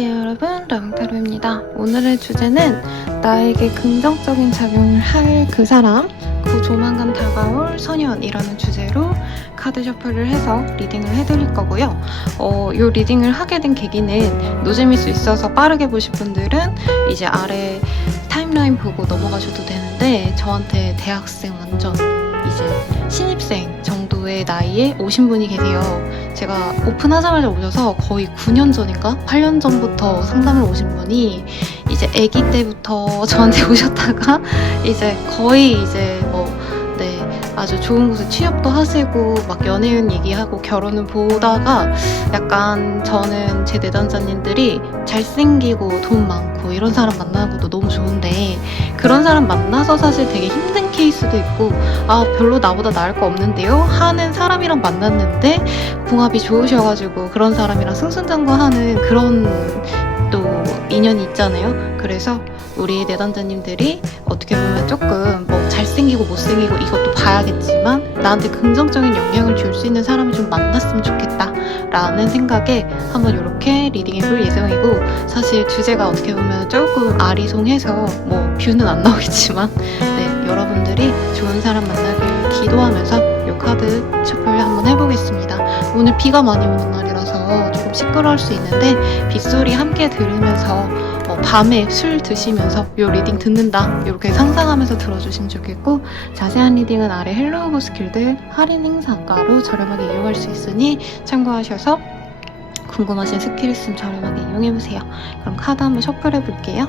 안녕하세요 여러분, 라방타로입니다. 오늘의 주제는 나에게 긍정적인 작용을 할 그 사람, 그 조만간 다가올 소년이라는 주제로 카드 셔플을 해서 리딩을 해드릴 거고요. 이 리딩을 하게 된 계기는 노잼일 수 있어서 빠르게 보실 분들은 이제 아래 타임라인 보고 넘어가셔도 되는데, 저한테 대학생 완전 이제 신입생 정도의 나이에 오신 분이 계세요. 제가 오픈하자마자 오셔서 거의 9년 전인가? 8년 전부터 상담을 오신 분이 이제 아기 때부터 저한테 오셨다가 이제 거의 이제 아주 좋은 곳에 취업도 하시고 막 연애운 얘기하고 결혼은 보다가 약간 저는 제 내담자님들이 잘생기고 돈 많고 이런 사람 만나는 것도 너무 좋은데, 그런 사람 만나서 사실 되게 힘든 케이스도 있고, 아 별로 나보다 나을 거 없는데요 하는 사람이랑 만났는데 궁합이 좋으셔가지고 그런 사람이랑 승승장구하는 그런 또 인연이 있잖아요. 그래서 우리 내담자님들이 어떻게 보면 조금 잘생기고 못생기고 이것도 봐야겠지만 나한테 긍정적인 영향을 줄 수 있는 사람이 좀 만났으면 좋겠다 라는 생각에 한번 이렇게 리딩해 볼 예정이고, 사실 주제가 어떻게 보면 조금 아리송해서 뷰는 안 나오겠지만 여러분들이 좋은 사람 만나길 기도하면서 이 카드 셔플 한번 해보겠습니다. 오늘 비가 많이 오는 날이라서 조금 시끄러울 수 있는데 빗소리 함께 들으면서 밤에 술 드시면서 이 리딩 듣는다 이렇게 상상하면서 들어주시면 좋겠고, 자세한 리딩은 아래 헬로우보스 길드 할인 행사가로 저렴하게 이용할 수 있으니 참고하셔서 궁금하신 스킬 있으면 저렴하게 이용해보세요. 그럼 카드 한번 셔플해 볼게요.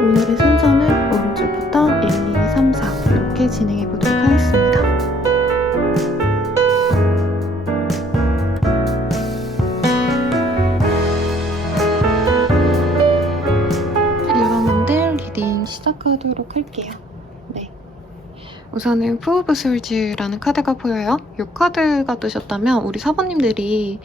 오늘의 순서는 오른쪽부터 1, 2, 3, 4 이렇게 진행해 보도록 하겠습니다. 여러분들 리딩 시작하도록 할게요. 우선은 푸 오브 솔즈라는 카드가 보여요. 이 카드가 뜨셨다면 우리 사부님들이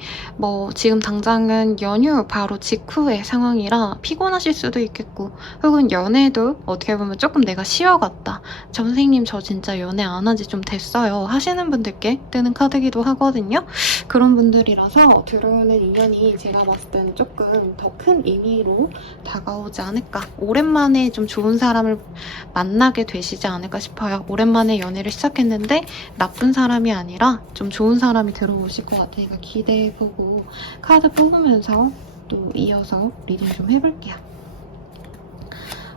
지금 당장은 연휴 바로 직후의 상황이라 피곤하실 수도 있겠고, 혹은 연애도 어떻게 보면 조금 내가 쉬어갔다, 선생님 저 진짜 연애 안 한 지 좀 됐어요 하시는 분들께 뜨는 카드기도 하거든요. 그런 분들이라서 들어오는 인연이 제가 봤을 때는 조금 더 큰 의미로 다가오지 않을까, 오랜만에 좀 좋은 사람을 만나게 되시지 않을까 싶어요. 오랜만에 연애를 시작했는데 나쁜 사람이 아니라 좀 좋은 사람이 들어오실 것 같으니까 기대해보고 카드 뽑으면서 또 이어서 리딩 좀 해볼게요.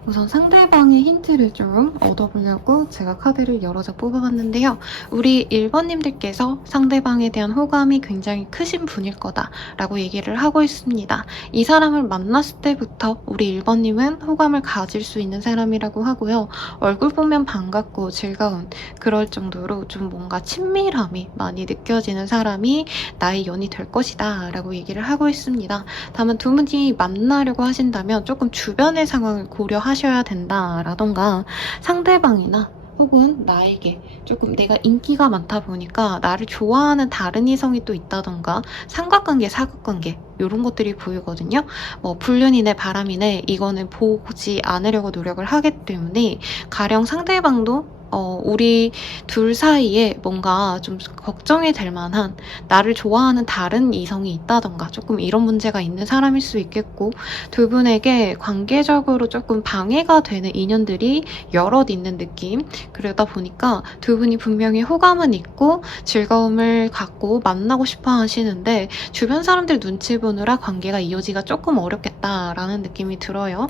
우선 상대방의 힌트를 좀 얻어보려고 제가 카드를 여러 장 뽑아봤는데요. 우리 1번님들께서 상대방에 대한 호감이 굉장히 크신 분일 거다라고 얘기를 하고 있습니다. 이 사람을 만났을 때부터 우리 1번님은 호감을 가질 수 있는 사람이라고 하고요. 얼굴 보면 반갑고 즐거운 그럴 정도로 좀 뭔가 친밀함이 많이 느껴지는 사람이 나의 연이 될 것이다 라고 얘기를 하고 있습니다. 다만 두 분이 만나려고 하신다면 조금 주변의 상황을 고려하셔야 된다라던가 상대방이나 혹은 나에게 조금 내가 인기가 많다 보니까 나를 좋아하는 다른 이성이 또 있다던가 삼각관계, 사각관계 이런 것들이 보이거든요. 뭐 불륜이네 바람이네 이거는 보지 않으려고 노력을 하기 때문에 가령 상대방도 우리 둘 사이에 뭔가 좀 걱정이 될 만한 나를 좋아하는 다른 이성이 있다던가 조금 이런 문제가 있는 사람일 수 있겠고 두 분에게 관계적으로 조금 방해가 되는 인연들이 여럿 있는 느낌 그러다 보니까 두 분이 분명히 호감은 있고 즐거움을 갖고 만나고 싶어 하시는데 주변 사람들 눈치 보느라 관계가 이어지기가 조금 어렵겠다라는 느낌이 들어요.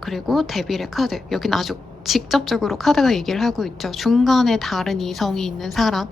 그리고 데빌의 카드 여긴 아주 직접적으로 카드가 얘기를 하고 있죠. 중간에 다른 이성이 있는 사람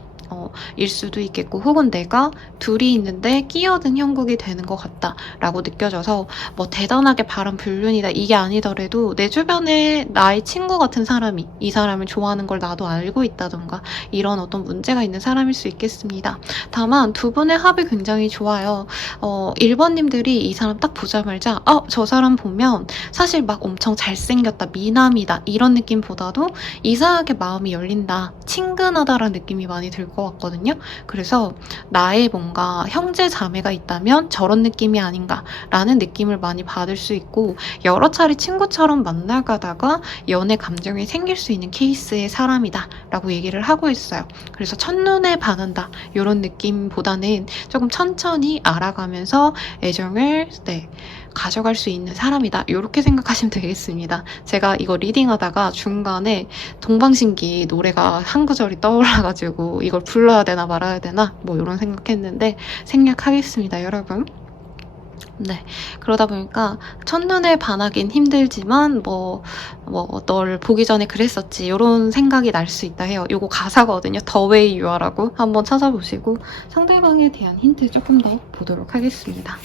일 수도 있겠고 혹은 내가 둘이 있는데 끼어든 형국이 되는 것 같다 라고 느껴져서 뭐 대단하게 바람 불륜이다 이게 아니더라도 내 주변에 나의 친구 같은 사람이 이 사람을 좋아하는 걸 나도 알고 있다던가 이런 어떤 문제가 있는 사람일 수 있겠습니다. 다만 두 분의 합이 굉장히 좋아요. 1번님들이 이 사람 딱 보자마자 저 사람 보면 사실 막 엄청 잘생겼다 미남이다 이런 느낌보다도 이상하게 마음이 열린다 친근하다라는 느낌이 많이 들고 것 같거든요. 그래서 나의 뭔가 형제 자매가 있다면 저런 느낌이 아닌가라는 느낌을 많이 받을 수 있고 여러 차례 친구처럼 만나가다가 연애 감정이 생길 수 있는 케이스의 사람이다 라고 얘기를 하고 있어요. 그래서 첫눈에 반한다 이런 느낌보다는 조금 천천히 알아가면서 애정을 가져갈 수 있는 사람이다 이렇게 생각하시면 되겠습니다. 제가 이거 리딩하다가 중간에 동방신기 노래가 한 구절이 떠올라가지고 이걸 불러야 되나 말아야 되나 뭐 이런 생각했는데 생략하겠습니다 여러분. 그러다 보니까 첫눈에 반하긴 힘들지만 널 보기 전에 그랬었지 이런 생각이 날 수 있다 해요. 이거 가사거든요. The way you are라고 한번 찾아보시고 상대방에 대한 힌트 조금 더 보도록 하겠습니다.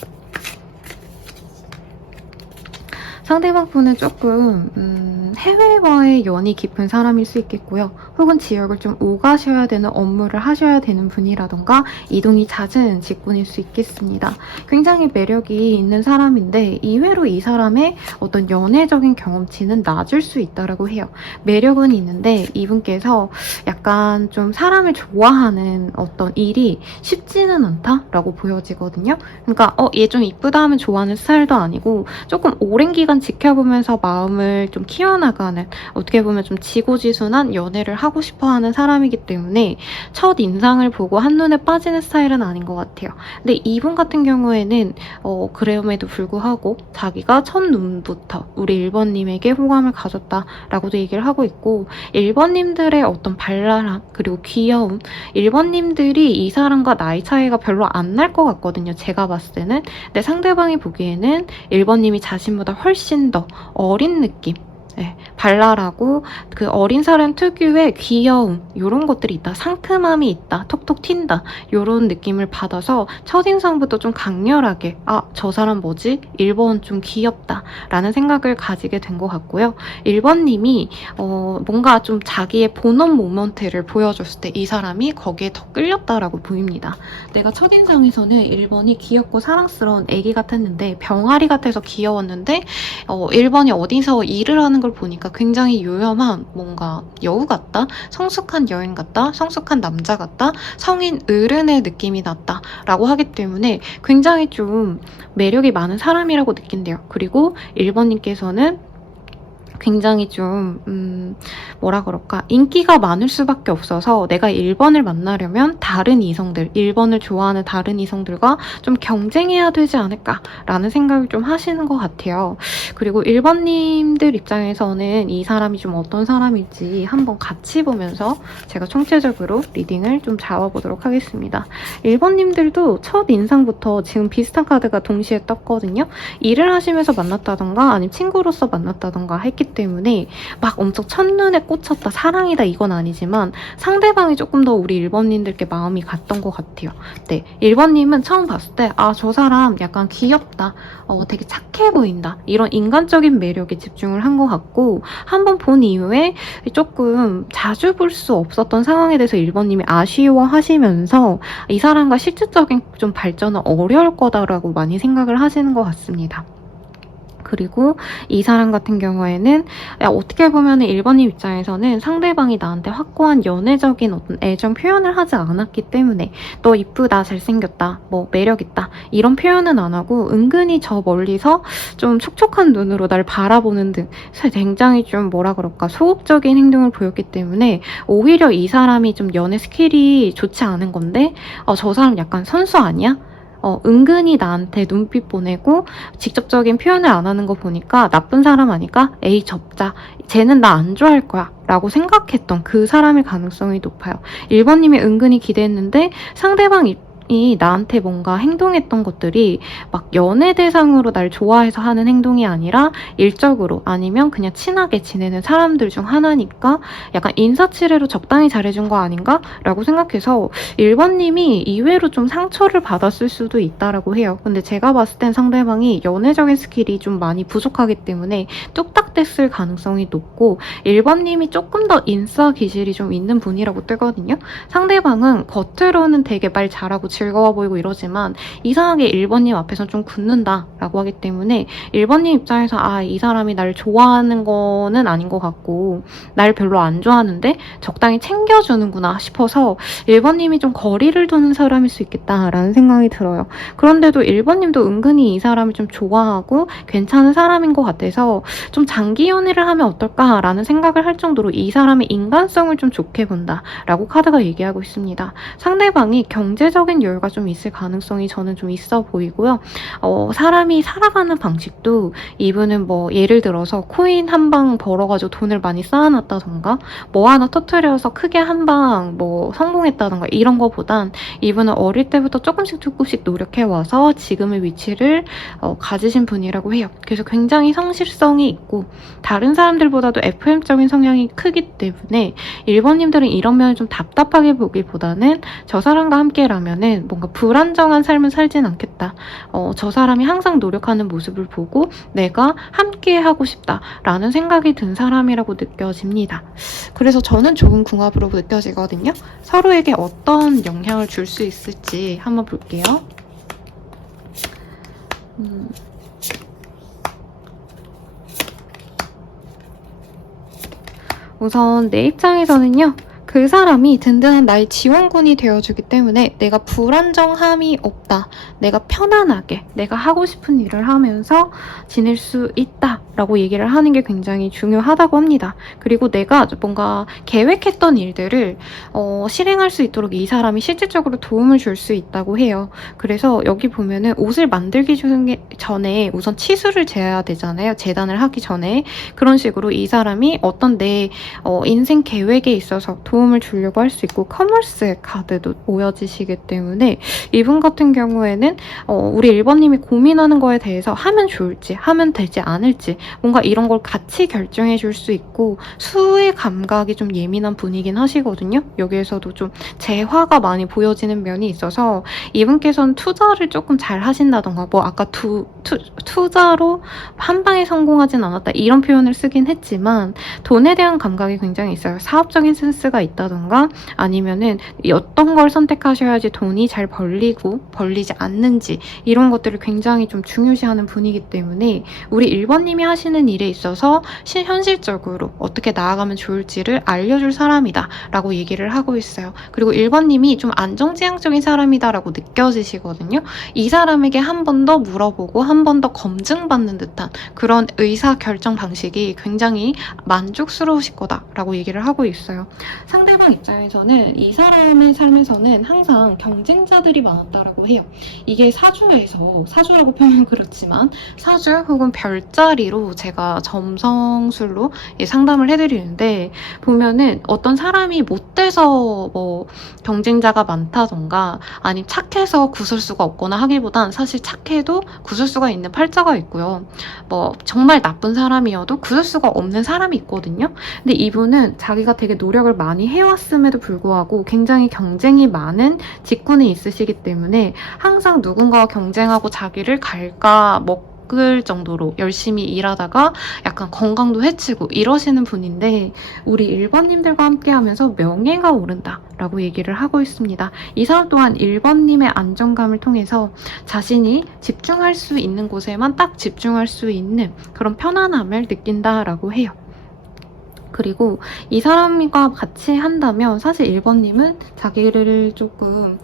상대방 분은 조금 해외와의 연이 깊은 사람일 수 있겠고요. 혹은 지역을 좀 오가셔야 되는 업무를 하셔야 되는 분이라던가 이동이 잦은 직군일 수 있겠습니다. 굉장히 매력이 있는 사람인데 이외로 이 사람의 어떤 연애적인 경험치는 낮을 수 있다고 해요. 매력은 있는데 이분께서 약간 좀 사람을 좋아하는 어떤 일이 쉽지는 않다라고 보여지거든요. 그러니까 얘 좀 이쁘다 하면 좋아하는 스타일도 아니고 조금 오랜 기간 지켜보면서 마음을 좀 키워나가는 어떻게 보면 좀 지고지순한 연애를 하고 싶어하는 사람이기 때문에 첫 인상을 보고 한눈에 빠지는 스타일은 아닌 것 같아요. 근데 이분 같은 경우에는 그럼에도 불구하고 자기가 첫눈부터 우리 1번님에게 호감을 가졌다라고도 얘기를 하고 있고 1번님들의 어떤 발랄함 그리고 귀여움 1번님들이 이 사람과 나이 차이가 별로 안 날 것 같거든요. 제가 봤을 때는. 근데 상대방이 보기에는 1번님이 자신보다 훨씬 더 어린 느낌 발랄하고 그 어린 사람 특유의 귀여움 이런 것들이 있다. 상큼함이 있다. 톡톡 튄다. 이런 느낌을 받아서 첫인상부터 좀 강렬하게 저 사람 뭐지? 1번 좀 귀엽다 라는 생각을 가지게 된 것 같고요. 1번님이 뭔가 좀 자기의 본업 모먼트를 보여줬을 때 이 사람이 거기에 더 끌렸다라고 보입니다. 내가 첫인상에서는 1번이 귀엽고 사랑스러운 애기 같았는데 병아리 같아서 귀여웠는데 1번이 어디서 일을 하는 걸 보니까 굉장히 요염한 뭔가 여우 같다, 성숙한 여인 같다, 성숙한 남자 같다, 성인 어른의 느낌이 났다 라고 하기 때문에 굉장히 좀 매력이 많은 사람이라고 느낀대요. 그리고 1번님께서는 굉장히 뭐라 그럴까, 인기가 많을 수밖에 없어서 내가 1번을 만나려면 다른 이성들, 1번을 좋아하는 다른 이성들과 좀 경쟁해야 되지 않을까라는 생각을 좀 하시는 것 같아요. 그리고 1번님들 입장에서는 이 사람이 좀 어떤 사람일지 한번 같이 보면서 제가 총체적으로 리딩을 좀 잡아보도록 하겠습니다. 1번님들도 첫 인상부터 지금 비슷한 카드가 동시에 떴거든요. 일을 하시면서 만났다던가 아니면 친구로서 만났다던가 했기 때문에 막 엄청 첫눈에 꽂혔다, 사랑이다 이건 아니지만 상대방이 조금 더 우리 1번님들께 마음이 갔던 것 같아요. 네, 1번님은 처음 봤을 때 아, 저 사람 약간 귀엽다, 되게 착해 보인다, 이런 인간적인 매력에 집중을 한 것 같고, 한번 본 이후에 조금 자주 볼 수 없었던 상황에 대해서 1번님이 아쉬워하시면서 이 사람과 실질적인 좀 발전은 어려울 거다라고 많이 생각을 하시는 것 같습니다. 그리고 이 사람 같은 경우에는 어떻게 보면 1번님 입장에서는 상대방이 나한테 확고한 연애적인 어떤 애정 표현을 하지 않았기 때문에 너 이쁘다, 잘생겼다, 뭐 매력있다 이런 표현은 안 하고 은근히 저 멀리서 좀 촉촉한 눈으로 날 바라보는 등 굉장히 좀 뭐라 그럴까, 소극적인 행동을 보였기 때문에 오히려 이 사람이 좀 연애 스킬이 좋지 않은 건데 저 사람 약간 선수 아니야? 은근히 나한테 눈빛 보내고 직접적인 표현을 안 하는 거 보니까 나쁜 사람 아니까 에이 접자, 쟤는 나 안 좋아할 거야 라고 생각했던 그 사람일 가능성이 높아요. 1번님이 은근히 기대했는데 상대방이 나한테 뭔가 행동했던 것들이 막 연애 대상으로 날 좋아해서 하는 행동이 아니라 일적으로 아니면 그냥 친하게 지내는 사람들 중 하나니까 약간 인사치레로 적당히 잘해준 거 아닌가? 라고 생각해서 1번님이 의외로 좀 상처를 받았을 수도 있다라고 해요. 근데 제가 봤을 땐 상대방이 연애적인 스킬이 좀 많이 부족하기 때문에 뚝딱됐을 가능성이 높고 1번님이 조금 더 인싸 기질이 좀 있는 분이라고 뜨거든요. 상대방은 겉으로는 되게 말 잘하고 즐거워 보이고 이러지만 이상하게 1번님 앞에서 좀 굳는다 라고 하기 때문에 1번님 입장에서 아, 이 사람이 날 좋아하는 거는 아닌 것 같고 날 별로 안 좋아하는데 적당히 챙겨주는구나 싶어서 1번님이 좀 거리를 두는 사람일 수 있겠다라는 생각이 들어요. 그런데도 1번님도 은근히 이 사람을 좀 좋아하고 괜찮은 사람인 것 같아서 좀 장기 연애를 하면 어떨까라는 생각을 할 정도로 이 사람의 인간성을 좀 좋게 본다 라고 카드가 얘기하고 있습니다. 상대방이 경제적인 여유가 좀 있을 가능성이 저는 좀 있어 보이고요. 사람이 살아가는 방식도 이분은 뭐 예를 들어서 코인 한 방 벌어가지고 돈을 많이 쌓아놨다던가 뭐 하나 터트려서 크게 한 방 뭐 성공했다던가 이런 거보단 이분은 어릴 때부터 조금씩 노력해와서 지금의 위치를 가지신 분이라고 해요. 그래서 굉장히 성실성이 있고 다른 사람들보다도 FM적인 성향이 크기 때문에 1번님들은 이런 면을 좀 답답하게 보기보다는 저 사람과 함께라면은 뭔가 불안정한 삶을 살진 않겠다. 저 사람이 항상 노력하는 모습을 보고 내가 함께 하고 싶다라는 생각이 든 사람이라고 느껴집니다. 그래서 저는 좋은 궁합으로 느껴지거든요. 서로에게 어떤 영향을 줄 수 있을지 한번 볼게요. 우선 내 입장에서는요. 그 사람이 든든한 나의 지원군이 되어주기 때문에 내가 불안정함이 없다. 내가 편안하게 내가 하고 싶은 일을 하면서 지낼 수 있다. 라고 얘기를 하는 게 굉장히 중요하다고 합니다. 그리고 내가 뭔가 계획했던 일들을 실행할 수 있도록 이 사람이 실질적으로 도움을 줄 수 있다고 해요. 그래서 여기 보면은 옷을 만들기 전에 우선 치수를 재야 되잖아요. 재단을 하기 전에. 그런 식으로 이 사람이 어떤 내 인생 계획에 있어서 도움을 주려고 할 수 있고 커머스 카드도 보여지시기 때문에 이분 같은 경우에는 우리 1번님이 고민하는 거에 대해서 하면 좋을지 하면 되지 않을지 뭔가 이런 걸 같이 결정해 줄 수 있고 수의 감각이 좀 예민한 분이긴 하시거든요. 여기에서도 좀 재화가 많이 보여지는 면이 있어서 이분께서는 투자를 조금 잘 하신다던가 뭐 아까 투자로 한 방에 성공하진 않았다 이런 표현을 쓰긴 했지만 돈에 대한 감각이 굉장히 있어요. 사업적인 센스가 있다던가 아니면은 어떤 걸 선택하셔야지 돈이 잘 벌리지 않는지 이런 것들을 굉장히 좀 중요시하는 분이기 때문에 우리 1번님이 하시는 일에 있어서 현실적으로 어떻게 나아가면 좋을지를 알려줄 사람이다 라고 얘기를 하고 있어요. 그리고 1번님이 좀 안정지향적인 사람이다 라고 느껴지시거든요. 이 사람에게 한 번 더 물어보고 한 번 더 검증받는 듯한 그런 의사결정 방식이 굉장히 만족스러우실 거다라고 얘기를 하고 있어요. 상대방 입장에서는 이 사람의 삶에서는 항상 경쟁자들이 많았다라고 해요. 이게 사주라고 표현은 그렇지만 사주 혹은 별자리로 제가 점성술로 상담을 해드리는데 보면은 어떤 사람이 못돼서 뭐 경쟁자가 많다던가 아니면 착해서 구설수가 없거나 하기보단 사실 착해도 구설수가 있는 팔자가 있고요. 뭐 정말 나쁜 사람이어도 구설수가 없는 사람이 있거든요. 근데 이분은 자기가 되게 노력을 많이 해왔음에도 불구하고 굉장히 경쟁이 많은 직군에 있으시기 때문에 항상 누군가와 경쟁하고 자기를 먹을 정도로 열심히 일하다가 약간 건강도 해치고 이러시는 분인데 우리 1번님들과 함께 하면서 명예가 오른다 라고 얘기를 하고 있습니다. 이 사람 또한 1번님의 안정감을 통해서 자신이 집중할 수 있는 곳에만 딱 집중할 수 있는 그런 편안함을 느낀다라고 해요. 그리고 이 사람과 같이 한다면 사실 1번님은 자기를 조금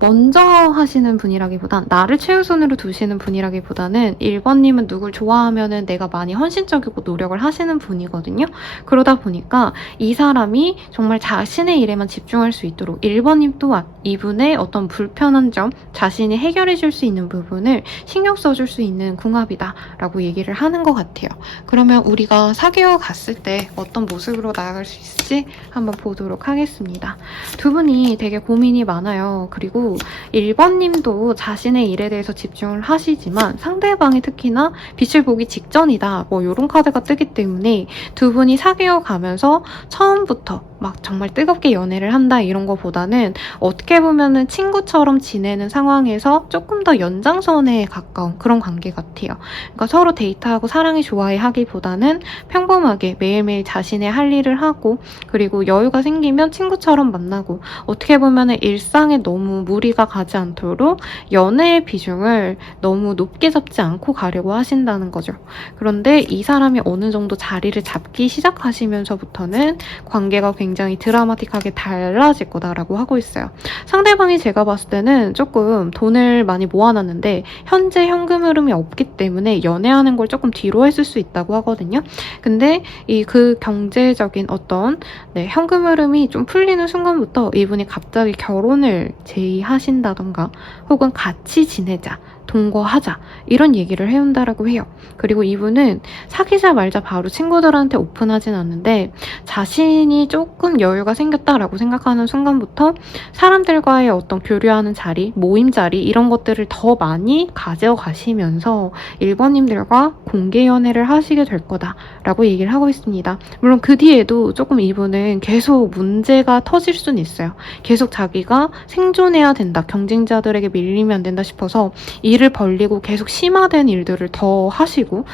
먼저 하시는 분이라기보단 나를 최우선으로 두시는 분이라기보다는 1번님은 누굴 좋아하면은 내가 많이 헌신적이고 노력을 하시는 분이거든요. 그러다 보니까 이 사람이 정말 자신의 일에만 집중할 수 있도록 1번님 또한 이분의 어떤 불편한 점, 자신이 해결해 줄 수 있는 부분을 신경 써줄 수 있는 궁합이다 라고 얘기를 하는 것 같아요. 그러면 우리가 4개월 갔을 때 어떤 모습으로 나아갈 수 있을지 한번 보도록 하겠습니다. 두 분이 되게 고민이 많아요. 그리고 1번님도 자신의 일에 대해서 집중을 하시지만 상대방이 특히나 빛을 보기 직전이다 뭐 이런 카드가 뜨기 때문에 두 분이 사귀어 가면서 처음부터 막 정말 뜨겁게 연애를 한다 이런 거보다는 어떻게 보면은 친구처럼 지내는 상황에서 조금 더 연장선에 가까운 그런 관계 같아요. 그러니까 서로 데이트하고 사랑이 좋아해 하기보다는 평범하게 매일매일 자신의 할 일을 하고 그리고 여유가 생기면 친구처럼 만나고 어떻게 보면은 일상에 너무 무리가 가지 않도록 연애의 비중을 너무 높게 잡지 않고 가려고 하신다는 거죠. 그런데 이 사람이 어느 정도 자리를 잡기 시작하시면서부터는 관계가 굉장히 드라마틱하게 달라질 거다라고 하고 있어요. 상대방이 제가 봤을 때는 조금 돈을 많이 모아놨는데 현재 현금 흐름이 없기 때문에 연애하는 걸 조금 뒤로 했을 수 있다고 하거든요. 근데 그 경제적인 어떤 현금 흐름이 좀 풀리는 순간부터 이분이 갑자기 결혼을 제의하신다던가 혹은 같이 지내자, 동거하자 이런 얘기를 해온다라고 해요. 그리고 이분은 사귀자 말자 바로 친구들한테 오픈하진 않는데 자신이 조금 여유가 생겼다라고 생각하는 순간부터 사람들과의 어떤 교류하는 자리, 모임 자리 이런 것들을 더 많이 가져가시면서 1번님들과 공개 연애를 하시게 될 거다라고 얘기를 하고 있습니다. 물론 그 뒤에도 조금 이분은 계속 문제가 터질 수는 있어요. 계속 자기가 생존해야 된다, 경쟁자들에게 밀리면 안 된다 싶어서 일을 벌리고 계속 심화된 일들을 더 하시고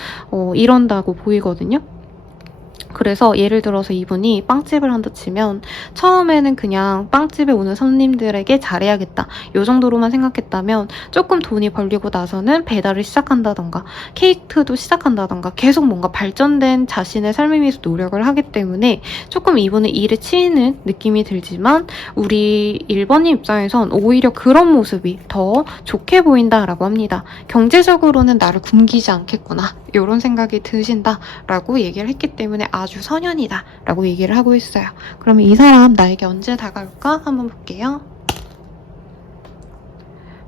이런다고 보이거든요. 그래서 예를 들어서 이분이 빵집을 한다 치면 처음에는 그냥 빵집에 오는 손님들에게 잘해야겠다 이 정도로만 생각했다면 조금 돈이 벌리고 나서는 배달을 시작한다던가 케이크도 시작한다던가 계속 뭔가 발전된 자신의 삶을 위해서 노력을 하기 때문에 조금 이분은 일에 치이는 느낌이 들지만 우리 1번님 입장에선 오히려 그런 모습이 더 좋게 보인다라고 합니다. 경제적으로는 나를 굶기지 않겠구나 이런 생각이 드신다라고 얘기를 했기 때문에 아주 선연이다 라고 얘기를 하고 있어요. 그러면 이 사람 나에게 언제 다가올까? 한번 볼게요.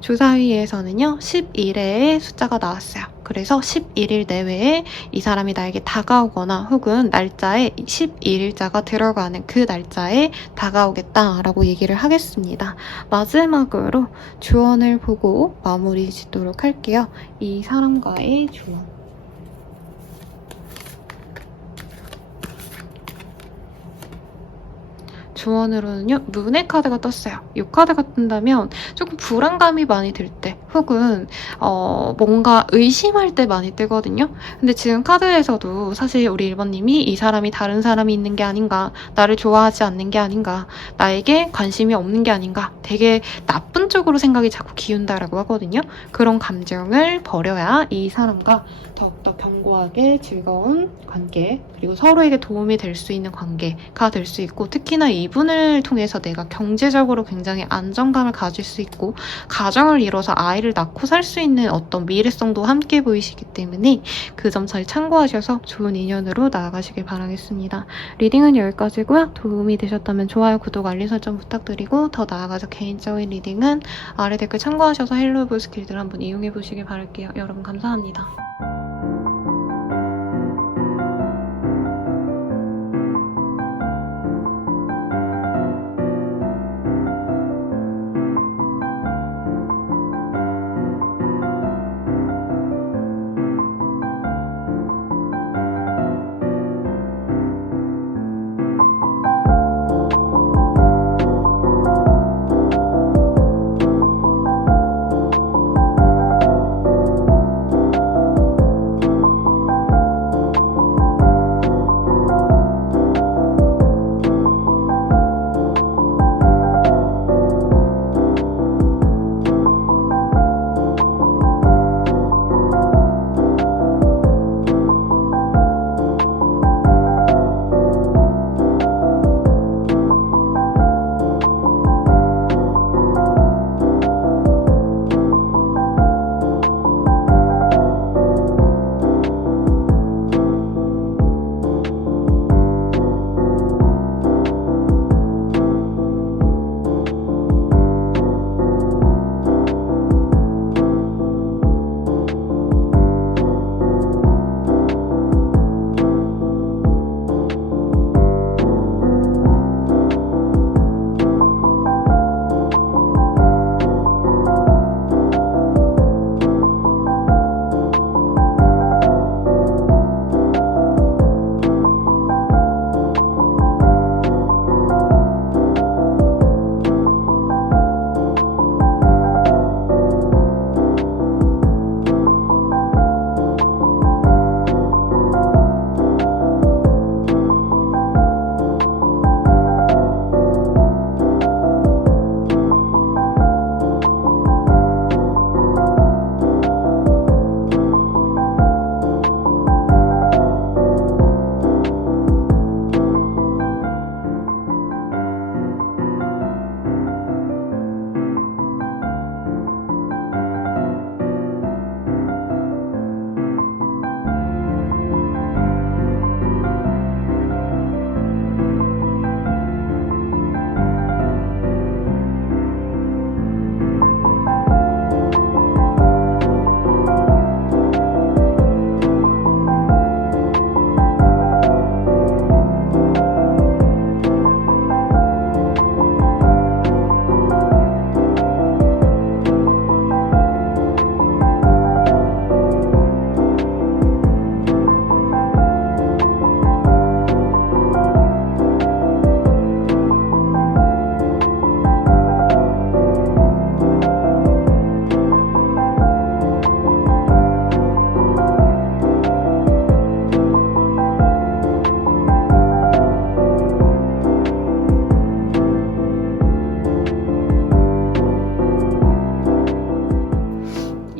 주사위에서는요 11회의 숫자가 나왔어요. 그래서 11일 내외에 이 사람이 나에게 다가오거나 혹은 날짜에 11일자가 들어가는 그 날짜에 다가오겠다라고 얘기를 하겠습니다. 마지막으로 주원을 보고 마무리 짓도록 할게요. 이 사람과의 주원. 조언으로는요, 문의 카드가 떴어요. 이 카드가 뜬다면 조금 불안감이 많이 들 때, 혹은 뭔가 의심할 때 많이 뜨거든요. 근데 지금 카드에서도 사실 우리 1번님이 이 사람이 다른 사람이 있는 게 아닌가, 나를 좋아하지 않는 게 아닌가, 나에게 관심이 없는 게 아닌가, 되게 나쁜 쪽으로 생각이 자꾸 기운다라고 하거든요. 그런 감정을 버려야 이 사람과 더욱더 견고하게 즐거운 관계, 그리고 서로에게 도움이 될 수 있는 관계가 될 수 있고, 특히나 이분을 통해서 내가 경제적으로 굉장히 안정감을 가질 수 있고, 가정을 이뤄서 아이를 낳고 살 수 있는 어떤 미래성도 함께 보이시기 때문에 그 점 잘 참고하셔서 좋은 인연으로 나아가시길 바라겠습니다. 리딩은 여기까지고요. 도움이 되셨다면 좋아요, 구독, 알림 설정 부탁드리고, 더 나아가서 개인적인 리딩은 아래 댓글 참고하셔서 헬로우 스킬들 한번 이용해 보시길 바랄게요. 여러분 감사합니다.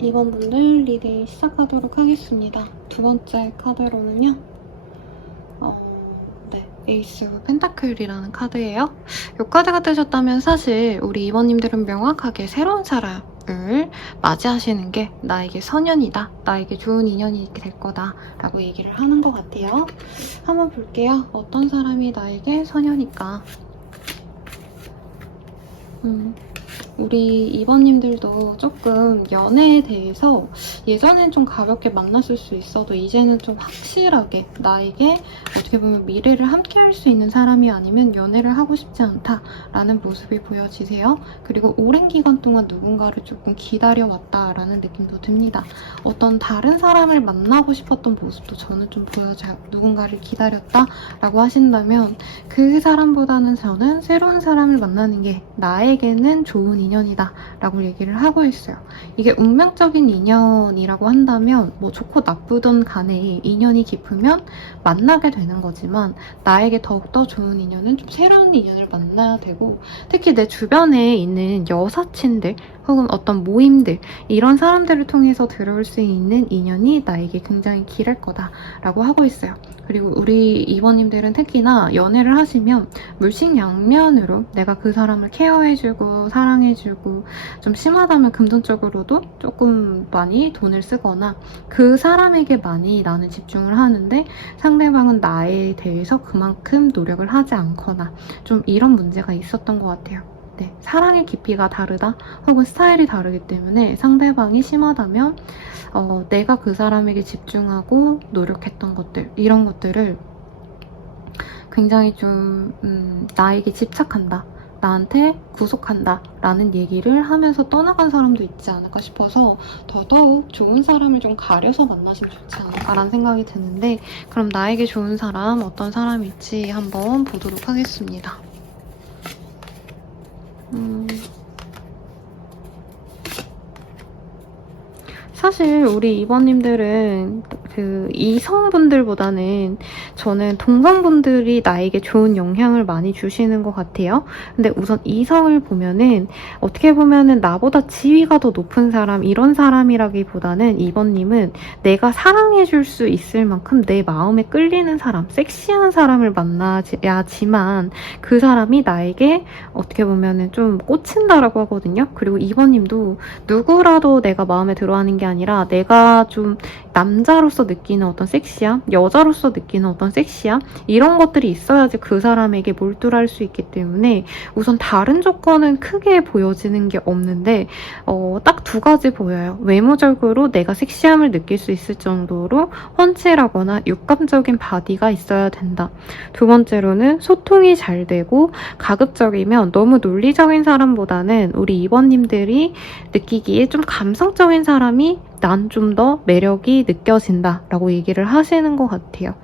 이번 분들 리딩 시작하도록 하겠습니다. 두 번째 카드로는요, 에이스 오브 펜타클이라는 카드예요. 이 카드가 뜨셨다면 사실 우리 2번님들은 명확하게 새로운 사람을 맞이하시는 게 나에게 선연이다, 나에게 좋은 인연이 있게 될 거다 라고 얘기를 하는 것 같아요. 한번 볼게요. 어떤 사람이 나에게 선연일까? 우리 2번님들도 조금 연애에 대해서 예전엔 좀 가볍게 만났을 수 있어도 이제는 좀 확실하게 나에게 어떻게 보면 미래를 함께 할 수 있는 사람이 아니면 연애를 하고 싶지 않다라는 모습이 보여지세요. 그리고 오랜 기간 동안 누군가를 조금 기다려왔다라는 느낌도 듭니다. 어떤 다른 사람을 만나고 싶었던 모습도 저는 좀 보여져요. 누군가를 기다렸다라고 하신다면 그 사람보다는 저는 새로운 사람을 만나는 게 나에게는 좋은 인연이다 라고 얘기를 하고 있어요. 이게 운명적인 인연이라고 한다면 뭐 좋고 나쁘든 간에 인연이 깊으면 만나게 되는 거지만 나에게 더욱더 좋은 인연은 좀 새로운 인연을 만나야 되고 특히 내 주변에 있는 여사친들 혹은 어떤 모임들 이런 사람들을 통해서 들어올 수 있는 인연이 나에게 굉장히 길할 거다라고 하고 있어요. 그리고 우리 2번님들은 특히나 연애를 하시면 물심양면으로 내가 그 사람을 케어해주고 사랑해주고 좀 심하다면 금전적으로도 조금 많이 돈을 쓰거나 그 사람에게 많이 나는 집중을 하는데 상대방은 나에 대해서 그만큼 노력을 하지 않거나 좀 이런 문제가 있었던 것 같아요. 네, 사랑의 깊이가 다르다 혹은 스타일이 다르기 때문에 상대방이 심하다면 내가 그 사람에게 집중하고 노력했던 것들 이런 것들을 굉장히 좀 나에게 집착한다 나한테 구속한다 라는 얘기를 하면서 떠나간 사람도 있지 않을까 싶어서 더더욱 좋은 사람을 좀 가려서 만나시면 좋지 않을까 라는 생각이 드는데 그럼 나에게 좋은 사람 어떤 사람일지 한번 보도록 하겠습니다. 사실 우리 2번님들은 그 이성분들보다는 저는 동성분들이 나에게 좋은 영향을 많이 주시는 것 같아요. 근데 우선 이성을 보면은 어떻게 보면은 나보다 지위가 더 높은 사람 이런 사람이라기보다는 2번님은 내가 사랑해줄 수 있을 만큼 내 마음에 끌리는 사람 섹시한 사람을 만나야지만 그 사람이 나에게 어떻게 보면은 좀 꽂힌다라고 하거든요. 그리고 2번님도 누구라도 내가 마음에 들어하는 게 아니라 내가 좀 남자로서 느끼는 어떤 섹시함, 여자로서 느끼는 어떤 섹시함 이런 것들이 있어야지 그 사람에게 몰두할 수 있기 때문에 우선 다른 조건은 크게 보여지는 게 없는데 딱 두 가지 보여요. 외모적으로 내가 섹시함을 느낄 수 있을 정도로 훤칠하거나 육감적인 바디가 있어야 된다. 두 번째로는 소통이 잘 되고 가급적이면 너무 논리적인 사람보다는 우리 2번님들이 느끼기에 좀 감성적인 사람이 난 좀 더 매력이 느껴진다 라고 얘기를 하시는 것 같아요.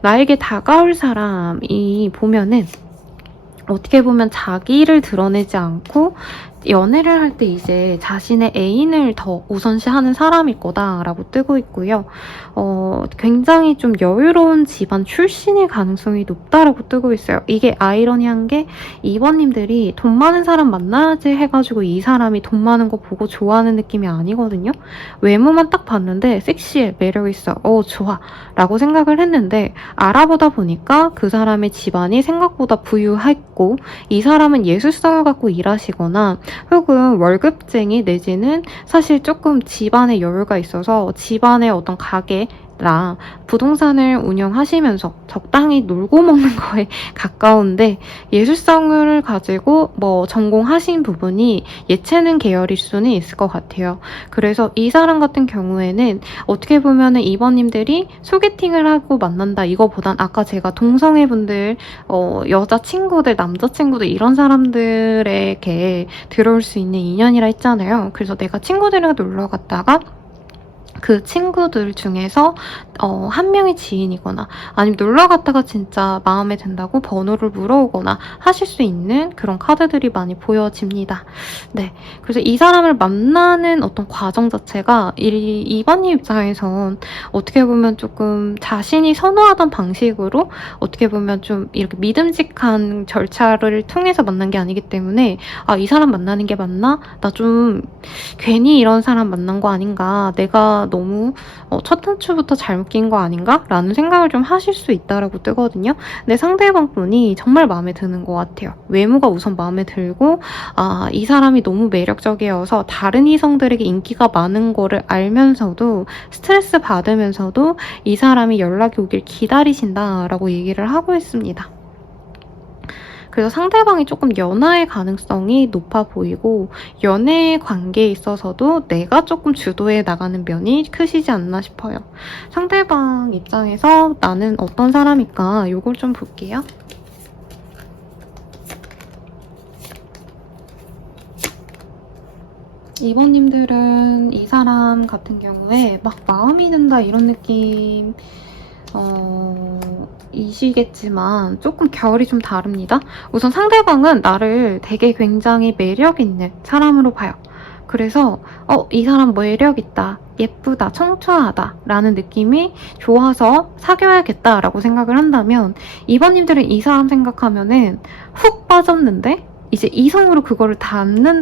나에게 다가올 사람이 보면은 어떻게 보면 자기를 드러내지 않고 연애를 할 때 이제 자신의 애인을 더 우선시하는 사람일 거다라고 뜨고 있고요. 굉장히 좀 여유로운 집안 출신일 가능성이 높다라고 뜨고 있어요. 이게 아이러니한 게 2번님들이 돈 많은 사람 만나야지 해가지고 이 사람이 돈 많은 거 보고 좋아하는 느낌이 아니거든요. 외모만 딱 봤는데 섹시해, 매력 있어, 좋아 라고 생각을 했는데 알아보다 보니까 그 사람의 집안이 생각보다 부유했고 이 사람은 예술성을 갖고 일하시거나 혹은 월급쟁이 내지는 사실 조금 집안에 여유가 있어서 집안의 어떤 가게랑 부동산을 운영하시면서 적당히 놀고 먹는 거에 가까운데 예술성을 가지고 뭐 전공하신 부분이 예체능 계열일 수는 있을 것 같아요. 그래서 이 사람 같은 경우에는 어떻게 보면은 2번님들이 소개팅을 하고 만난다 이거보단 아까 제가 동성애 분들 여자친구들 남자친구들 이런 사람들에게 들어올 수 있는 인연이라 했잖아요. 그래서 내가 친구들이랑 놀러 갔다가 그 친구들 중에서 한 명이 지인이거나 아니면 놀러 갔다가 진짜 마음에 든다고 번호를 물어오거나 하실 수 있는 그런 카드들이 많이 보여집니다. 네, 그래서 이 사람을 만나는 어떤 과정 자체가 2번님 입장에선 어떻게 보면 조금 자신이 선호하던 방식으로 어떻게 보면 좀 이렇게 믿음직한 절차를 통해서 만난 게 아니기 때문에 이 사람 만나는 게 맞나? 나 좀 괜히 이런 사람 만난 거 아닌가? 내가 너무 첫 단추부터 잘못 낀 거 아닌가? 라는 생각을 좀 하실 수 있다라고 뜨거든요. 근데 상대방 분이 정말 마음에 드는 것 같아요. 외모가 우선 마음에 들고 이 사람이 너무 매력적이어서 다른 이성들에게 인기가 많은 거를 알면서도 스트레스 받으면서도 이 사람이 연락이 오길 기다리신다라고 얘기를 하고 있습니다. 그래서 상대방이 조금 연하의 가능성이 높아 보이고 연애 관계에 있어서도 내가 조금 주도해 나가는 면이 크시지 않나 싶어요. 상대방 입장에서 나는 어떤 사람일까? 요걸 좀 볼게요. 이번님들은 이 사람 같은 경우에 막 마음이 든다 이런 느낌 이시겠지만 조금 결이 좀 다릅니다. 우선 상대방은 나를 되게 굉장히 매력 있는 사람으로 봐요. 그래서 이 사람 매력 있다, 예쁘다, 청초하다 라는 느낌이 좋아서 사귀어야겠다라고 생각을 한다면 이번님들은 이 사람 생각하면은 훅 빠졌는데 이제 이성으로 그거를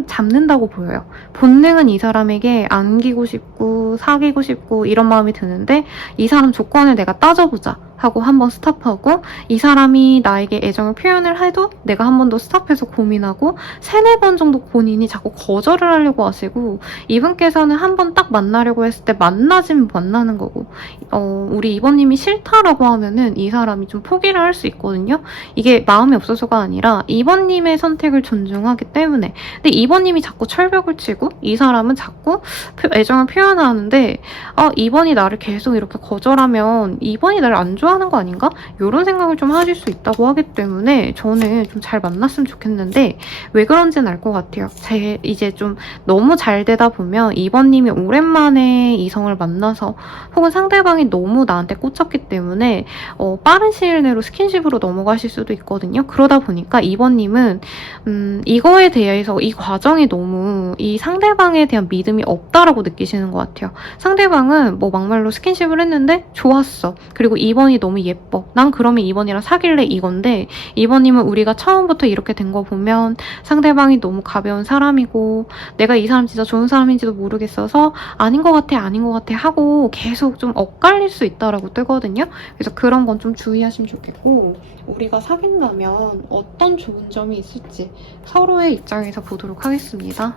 잡는다고 보여요. 본능은 이 사람에게 안기고 싶고 사귀고 싶고 이런 마음이 드는데 이 사람 조건을 내가 따져보자 하고 한번 스탑하고 이 사람이 나에게 애정을 표현을 해도 내가 한 번 더 스탑해서 고민하고 3-4번 정도 본인이 자꾸 거절을 하려고 하시고 이분께서는 한 번 딱 만나려고 했을 때 만나지면 만나는 거고 우리 이번님이 싫다라고 하면은 이 사람이 좀 포기를 할 수 있거든요. 이게 마음이 없어서가 아니라 이번님의 선택을 존중하기 때문에. 근데 이번님이 자꾸 철벽을 치고 이 사람은 자꾸 애정을 표현하는데 이번이 나를 계속 이렇게 거절하면 이번이 나를 안 좋아하는 거 아닌가? 이런 생각을 좀 하실 수 있다고 하기 때문에 저는 좀 잘 만났으면 좋겠는데 왜 그런지는 알 것 같아요. 이제 좀 너무 잘 되다 보면 이번님이 오랜만에 이성을 만나서 혹은 상대방이 너무 나한테 꽂혔기 때문에 빠른 시일 내로 스킨십으로 넘어가실 수도 있거든요. 그러다 보니까 이번님은 이거에 대해서 이 과정이 너무 이 상대방에 대한 믿음이 없다라고 느끼시는 것 같아요. 상대방은 뭐 막말로 스킨십을 했는데 좋았어. 그리고 이번이 너무 예뻐. 난 그러면 이번이랑 사귈래 이건데 이번님은 우리가 처음부터 이렇게 된 거 보면 상대방이 너무 가벼운 사람이고 내가 이 사람 진짜 좋은 사람인지도 모르겠어서 아닌 것 같아 하고 계속 좀 엇갈릴 수 있다라고 뜨거든요. 그래서 그런 건 좀 주의하시면 좋겠고 우리가 사귄다면 어떤 좋은 점이 있을지 서로의 입장에서 보도록 하겠습니다.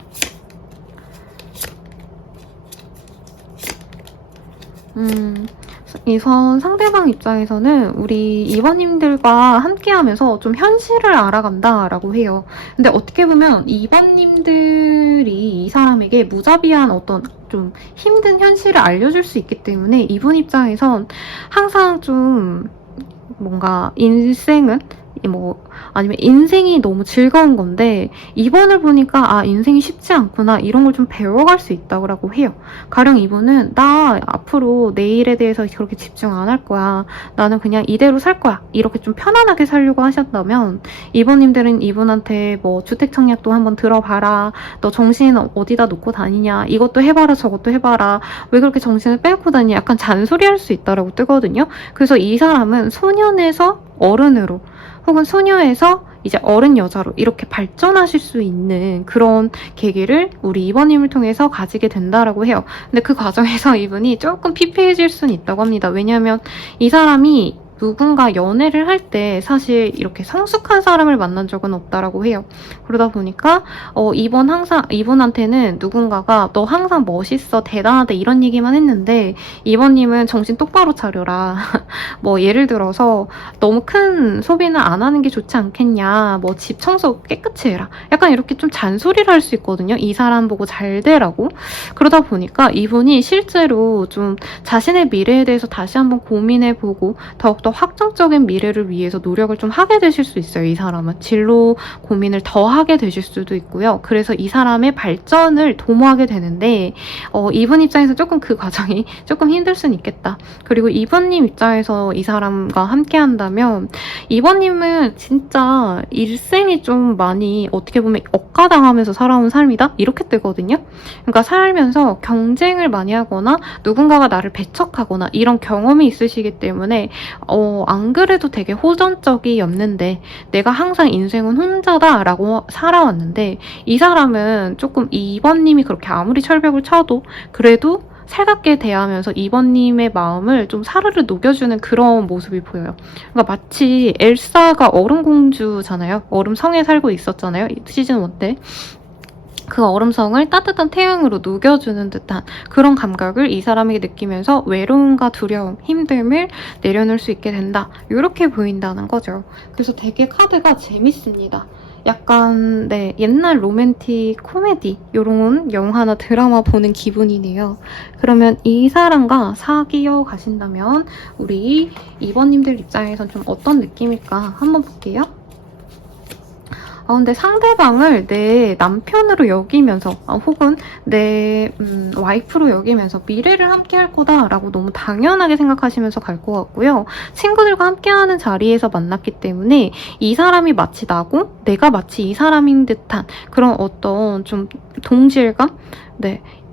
이선 상대방 입장에서는 우리 이번님들과 함께하면서 좀 현실을 알아간다라고 해요. 근데 어떻게 보면 이번님들이 이 사람에게 무자비한 어떤 좀 힘든 현실을 알려줄 수 있기 때문에 이분 입장에선 항상 좀 뭔가 인생은 아니면 인생이 너무 즐거운 건데 이번을 보니까 인생이 쉽지 않구나 이런 걸 좀 배워갈 수 있다고 해요. 가령 이분은 나 앞으로 내일에 대해서 그렇게 집중 안 할 거야. 나는 그냥 이대로 살 거야. 이렇게 좀 편안하게 살려고 하셨다면 이번님들은 이분한테 뭐 주택 청약도 한번 들어봐라. 너 정신 어디다 놓고 다니냐. 이것도 해봐라 저것도 해봐라. 왜 그렇게 정신을 빼놓고 다니냐. 약간 잔소리할 수 있다라고 뜨거든요. 그래서 이 사람은 소년에서 어른으로 혹은 소녀에서 이제 어른 여자로 이렇게 발전하실 수 있는 그런 계기를 우리 이번님을 통해서 가지게 된다라고 해요. 근데 그 과정에서 이분이 조금 피폐해질 수는 있다고 합니다. 왜냐하면 이 사람이 누군가 연애를 할 때 사실 이렇게 성숙한 사람을 만난 적은 없다라고 해요. 그러다 보니까 이분한테는 누군가가 너 항상 멋있어 대단하다 이런 얘기만 했는데 이번님은 정신 똑바로 차려라. 뭐 예를 들어서 너무 큰 소비는 안 하는 게 좋지 않겠냐. 뭐 집 청소 깨끗이 해라. 약간 이렇게 좀 잔소리를 할 수 있거든요. 이 사람 보고 잘 되라고. 그러다 보니까 이분이 실제로 좀 자신의 미래에 대해서 다시 한번 고민해보고 더욱더 확정적인 미래를 위해서 노력을 좀 하게 되실 수 있어요. 이 사람은 진로 고민을 더 하게 되실 수도 있고요. 그래서 이 사람의 발전을 도모하게 되는데 이분 입장에서 조금 그 과정이 조금 힘들 수는 있겠다. 그리고 이번님 입장에서 이 사람과 함께 한다면 이번님은 진짜 일생이 좀 많이 어떻게 보면 억가당하면서 살아온 삶이다? 이렇게 뜨거든요. 그러니까 살면서 경쟁을 많이 하거나 누군가가 나를 배척하거나 이런 경험이 있으시기 때문에 안 그래도 되게 호전적이었는데 내가 항상 인생은 혼자다라고 살아왔는데 이 사람은 조금 이번님이 그렇게 아무리 철벽을 쳐도 그래도 살갑게 대하면서 이번님의 마음을 좀 사르르 녹여주는 그런 모습이 보여요. 그러니까 마치 엘사가 얼음공주잖아요. 얼음 성에 살고 있었잖아요. 시즌 1 때. 그 얼음성을 따뜻한 태양으로 녹여주는 듯한 그런 감각을 이 사람에게 느끼면서 외로움과 두려움, 힘듦을 내려놓을 수 있게 된다. 이렇게 보인다는 거죠. 그래서 되게 카드가 재밌습니다. 약간 옛날 로맨틱 코미디 이런 영화나 드라마 보는 기분이네요. 그러면 이 사람과 사귀어 가신다면 우리 2번님들 입장에선 좀 어떤 느낌일까 한번 볼게요. 근데 상대방을 내 남편으로 여기면서 혹은 내 와이프로 여기면서 미래를 함께 할 거다라고 너무 당연하게 생각하시면서 갈 것 같고요. 친구들과 함께하는 자리에서 만났기 때문에 이 사람이 마치 나고 내가 마치 이 사람인 듯한 그런 어떤 좀 동질감?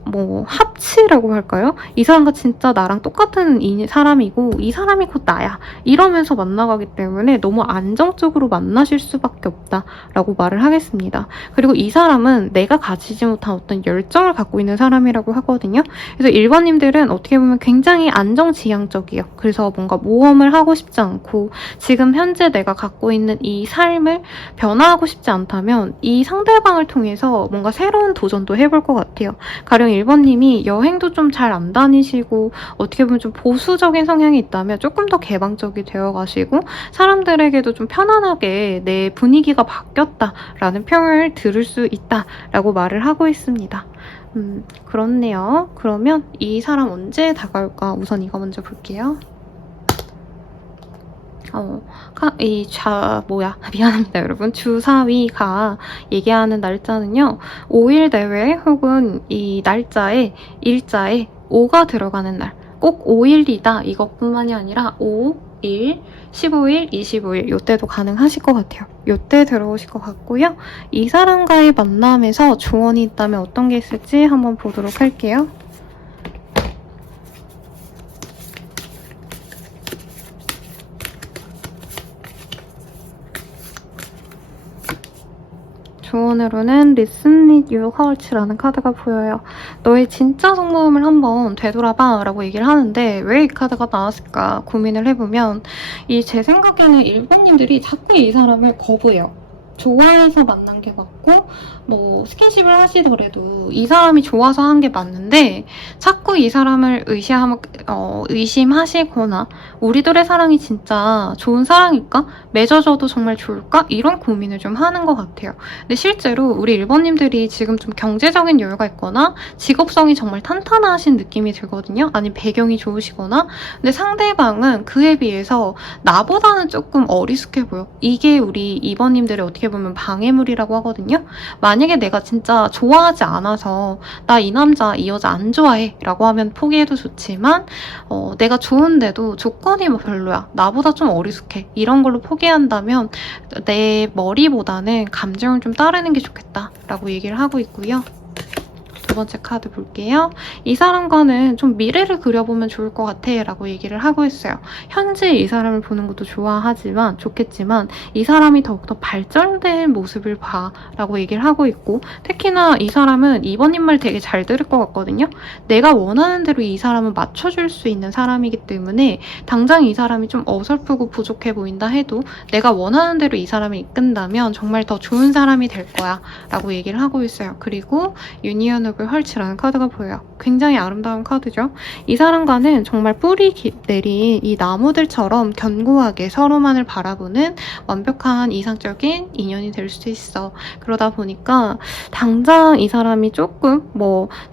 뭐 합치라고 할까요? 이 사람과 진짜 나랑 똑같은 이 사람이고 이 사람이 곧 나야 이러면서 만나가기 때문에 너무 안정적으로 만나실 수밖에 없다라고 말을 하겠습니다. 그리고 이 사람은 내가 가지지 못한 어떤 열정을 갖고 있는 사람이라고 하거든요. 그래서 1번님들은 어떻게 보면 굉장히 안정지향적이에요. 그래서 뭔가 모험을 하고 싶지 않고 지금 현재 내가 갖고 있는 이 삶을 변화하고 싶지 않다면 이 상대방을 통해서 뭔가 새로운 도전도 해볼 것 같아요. 가령 1번님이 여행도 좀 잘 안 다니시고 어떻게 보면 좀 보수적인 성향이 있다면 조금 더 개방적이 되어 가시고 사람들에게도 좀 편안하게 내 분위기가 바뀌었다라는 평을 들을 수 있다라고 말을 하고 있습니다. 그렇네요. 그러면 이 사람 언제 다가올까? 우선 이거 먼저 볼게요. 미안합니다, 여러분. 주사위가 얘기하는 날짜는요, 5일 내외 혹은 이 날짜에, 일자에 5가 들어가는 날. 꼭 5일이다. 이것뿐만이 아니라 5, 1, 15일, 25일. 요때도 가능하실 것 같아요. 요때 들어오실 것 같고요. 이 사람과의 만남에서 조언이 있다면 어떤 게 있을지 한번 보도록 할게요. 조언으로는 Listen with your heart라는 카드가 보여요. 너의 진짜 속마음을 한번 되돌아봐 라고 얘기를 하는데 왜 이 카드가 나왔을까 고민을 해보면 제 생각에는 1번님들이 자꾸 이 사람을 거부해요. 좋아해서 만난 게 맞고 뭐 스킨십을 하시더라도 이 사람이 좋아서 한 게 맞는데 자꾸 이 사람을 의심하시거나 우리들의 사랑이 진짜 좋은 사랑일까? 맺어져도 정말 좋을까? 이런 고민을 좀 하는 것 같아요. 근데 실제로 우리 1번님들이 지금 좀 경제적인 여유가 있거나 직업성이 정말 탄탄하신 느낌이 들거든요. 아니 배경이 좋으시거나 근데 상대방은 그에 비해서 나보다는 조금 어리숙해 보여. 이게 우리 2번님들의 어떻게 보면 방해물이라고 하거든요. 만약에 내가 진짜 좋아하지 않아서 나 이 남자 이 여자 안 좋아해 라고 하면 포기해도 좋지만 내가 좋은데도 조건이 별로야 나보다 좀 어리숙해 이런 걸로 포기한다면 내 머리보다는 감정을 좀 따르는 게 좋겠다 라고 얘기를 하고 있고요. 두 번째 카드 볼게요. 이 사람과는 좀 미래를 그려보면 좋을 것 같아 라고 얘기를 하고 있어요. 현재 이 사람을 보는 것도 좋겠지만 이 사람이 더욱더 발전된 모습을 봐 라고 얘기를 하고 있고 특히나 이 사람은 2번님 말 되게 잘 들을 것 같거든요. 내가 원하는 대로 이 사람은 맞춰줄 수 있는 사람이기 때문에 당장 이 사람이 좀 어설프고 부족해 보인다 해도 내가 원하는 대로 이 사람을 이끈다면 정말 더 좋은 사람이 될 거야 라고 얘기를 하고 있어요. 그리고 유니언 오브 헐츠라는 카드가 보여요. 굉장히 아름다운 카드죠. 이 사람과는 정말 뿌리 내린 이 나무들처럼 견고하게 서로만을 바라보는 완벽한 이상적인 인연이 될 수 있어. 그러다 보니까 당장 이 사람이 조금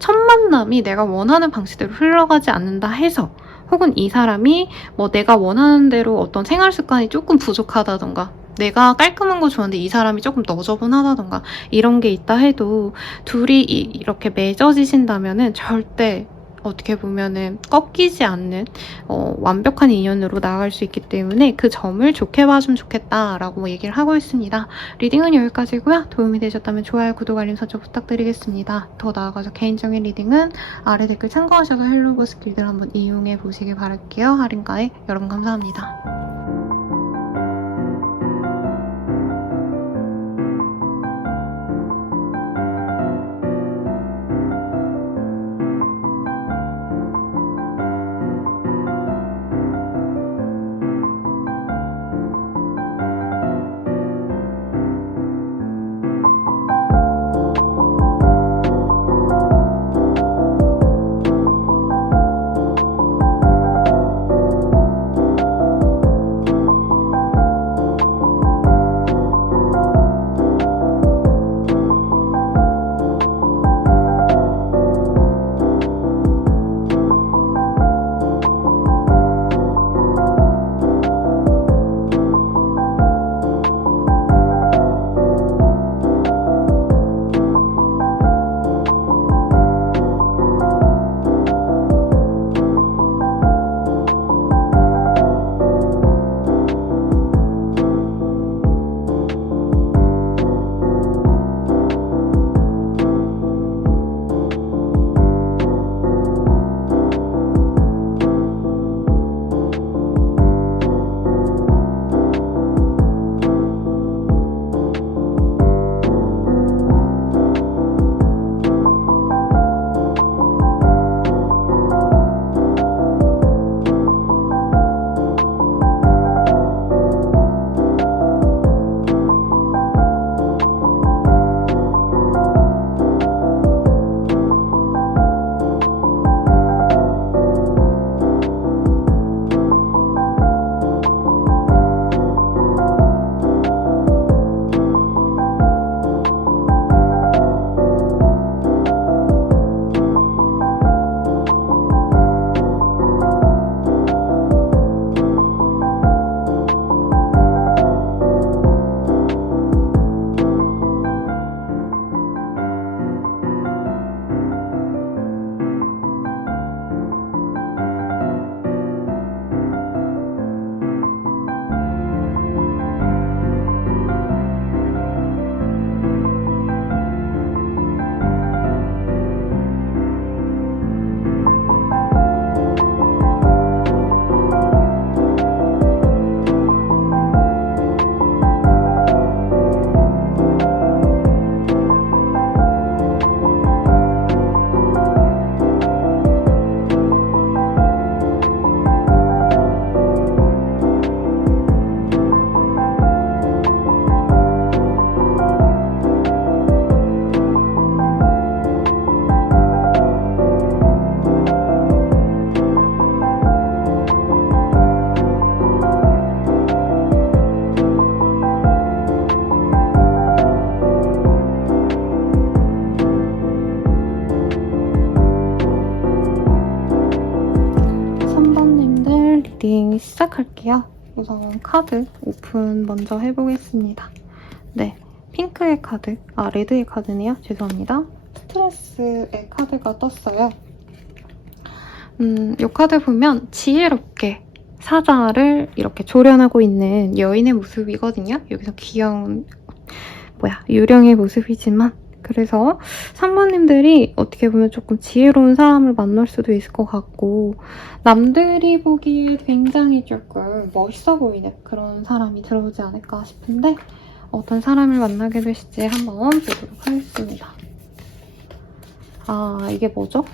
첫 만남이 내가 원하는 방식대로 흘러가지 않는다 해서 혹은 이 사람이 내가 원하는 대로 어떤 생활 습관이 조금 부족하다던가 내가 깔끔한 거 좋아하는데 이 사람이 조금 너저분하다던가 이런 게 있다 해도 둘이 이렇게 맺어지신다면은 절대 어떻게 보면은 꺾이지 않는 완벽한 인연으로 나아갈 수 있기 때문에 그 점을 좋게 봐주면 좋겠다라고 얘기를 하고 있습니다. 리딩은 여기까지고요. 도움이 되셨다면 좋아요, 구독, 알림 설정 부탁드리겠습니다. 더 나아가서 개인적인 리딩은 아래 댓글 참고하셔서 헬로보스 길드를 한번 이용해 보시길 바랄게요. 할인가에 여러분 감사합니다. 리딩 시작할게요. 우선 카드 오픈 먼저 해보겠습니다. 네, 핑크의 카드, 레드의 카드네요. 죄송합니다. 스트레스의 카드가 떴어요. 이 카드 보면 지혜롭게 사자를 이렇게 조련하고 있는 여인의 모습이거든요. 여기서 귀여운 유령의 모습이지만, 그래서 3번님들이 어떻게 보면 조금 지혜로운 사람을 만날 수도 있을 것 같고, 남들이 보기에 굉장히 조금 멋있어 보이는 그런 사람이 들어오지 않을까 싶은데, 어떤 사람을 만나게 되실지 한번 보도록 하겠습니다. 이게 뭐죠?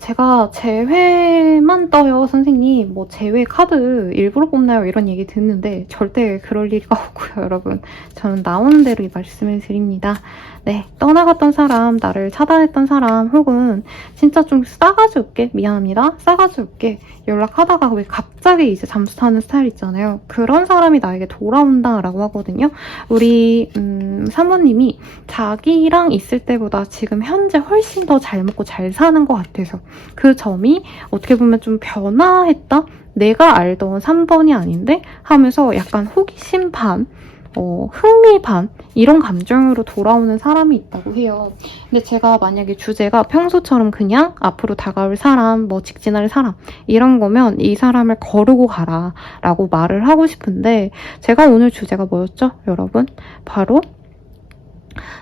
제가 제회만 떠요, 선생님. 뭐 제회 카드 일부러 뽑나요? 이런 얘기 듣는데 절대 그럴 리가 없고요, 여러분. 저는 나오는 대로 말씀을 드립니다. 네, 떠나갔던 사람, 나를 차단했던 사람, 혹은 진짜 좀 싸가지 없게, 미안합니다, 싸가지 없게 연락하다가 왜 갑자기 이제 잠수 타는 스타일 있잖아요. 그런 사람이 나에게 돌아온다라고 하거든요. 우리 3번님이 자기랑 있을 때보다 지금 현재 훨씬 더 잘 먹고 잘 사는 것 같아서 그 점이 어떻게 보면 좀 변화했다? 내가 알던 3번이 아닌데? 하면서 약간 호기심 반, 흥미 반, 이런 감정으로 돌아오는 사람이 있다고 해요. 근데 제가 만약에 주제가 평소처럼 그냥 앞으로 다가올 사람, 뭐 직진할 사람, 이런 거면 이 사람을 거르고 가라 라고 말을 하고 싶은데, 제가 오늘 주제가 뭐였죠, 여러분? 바로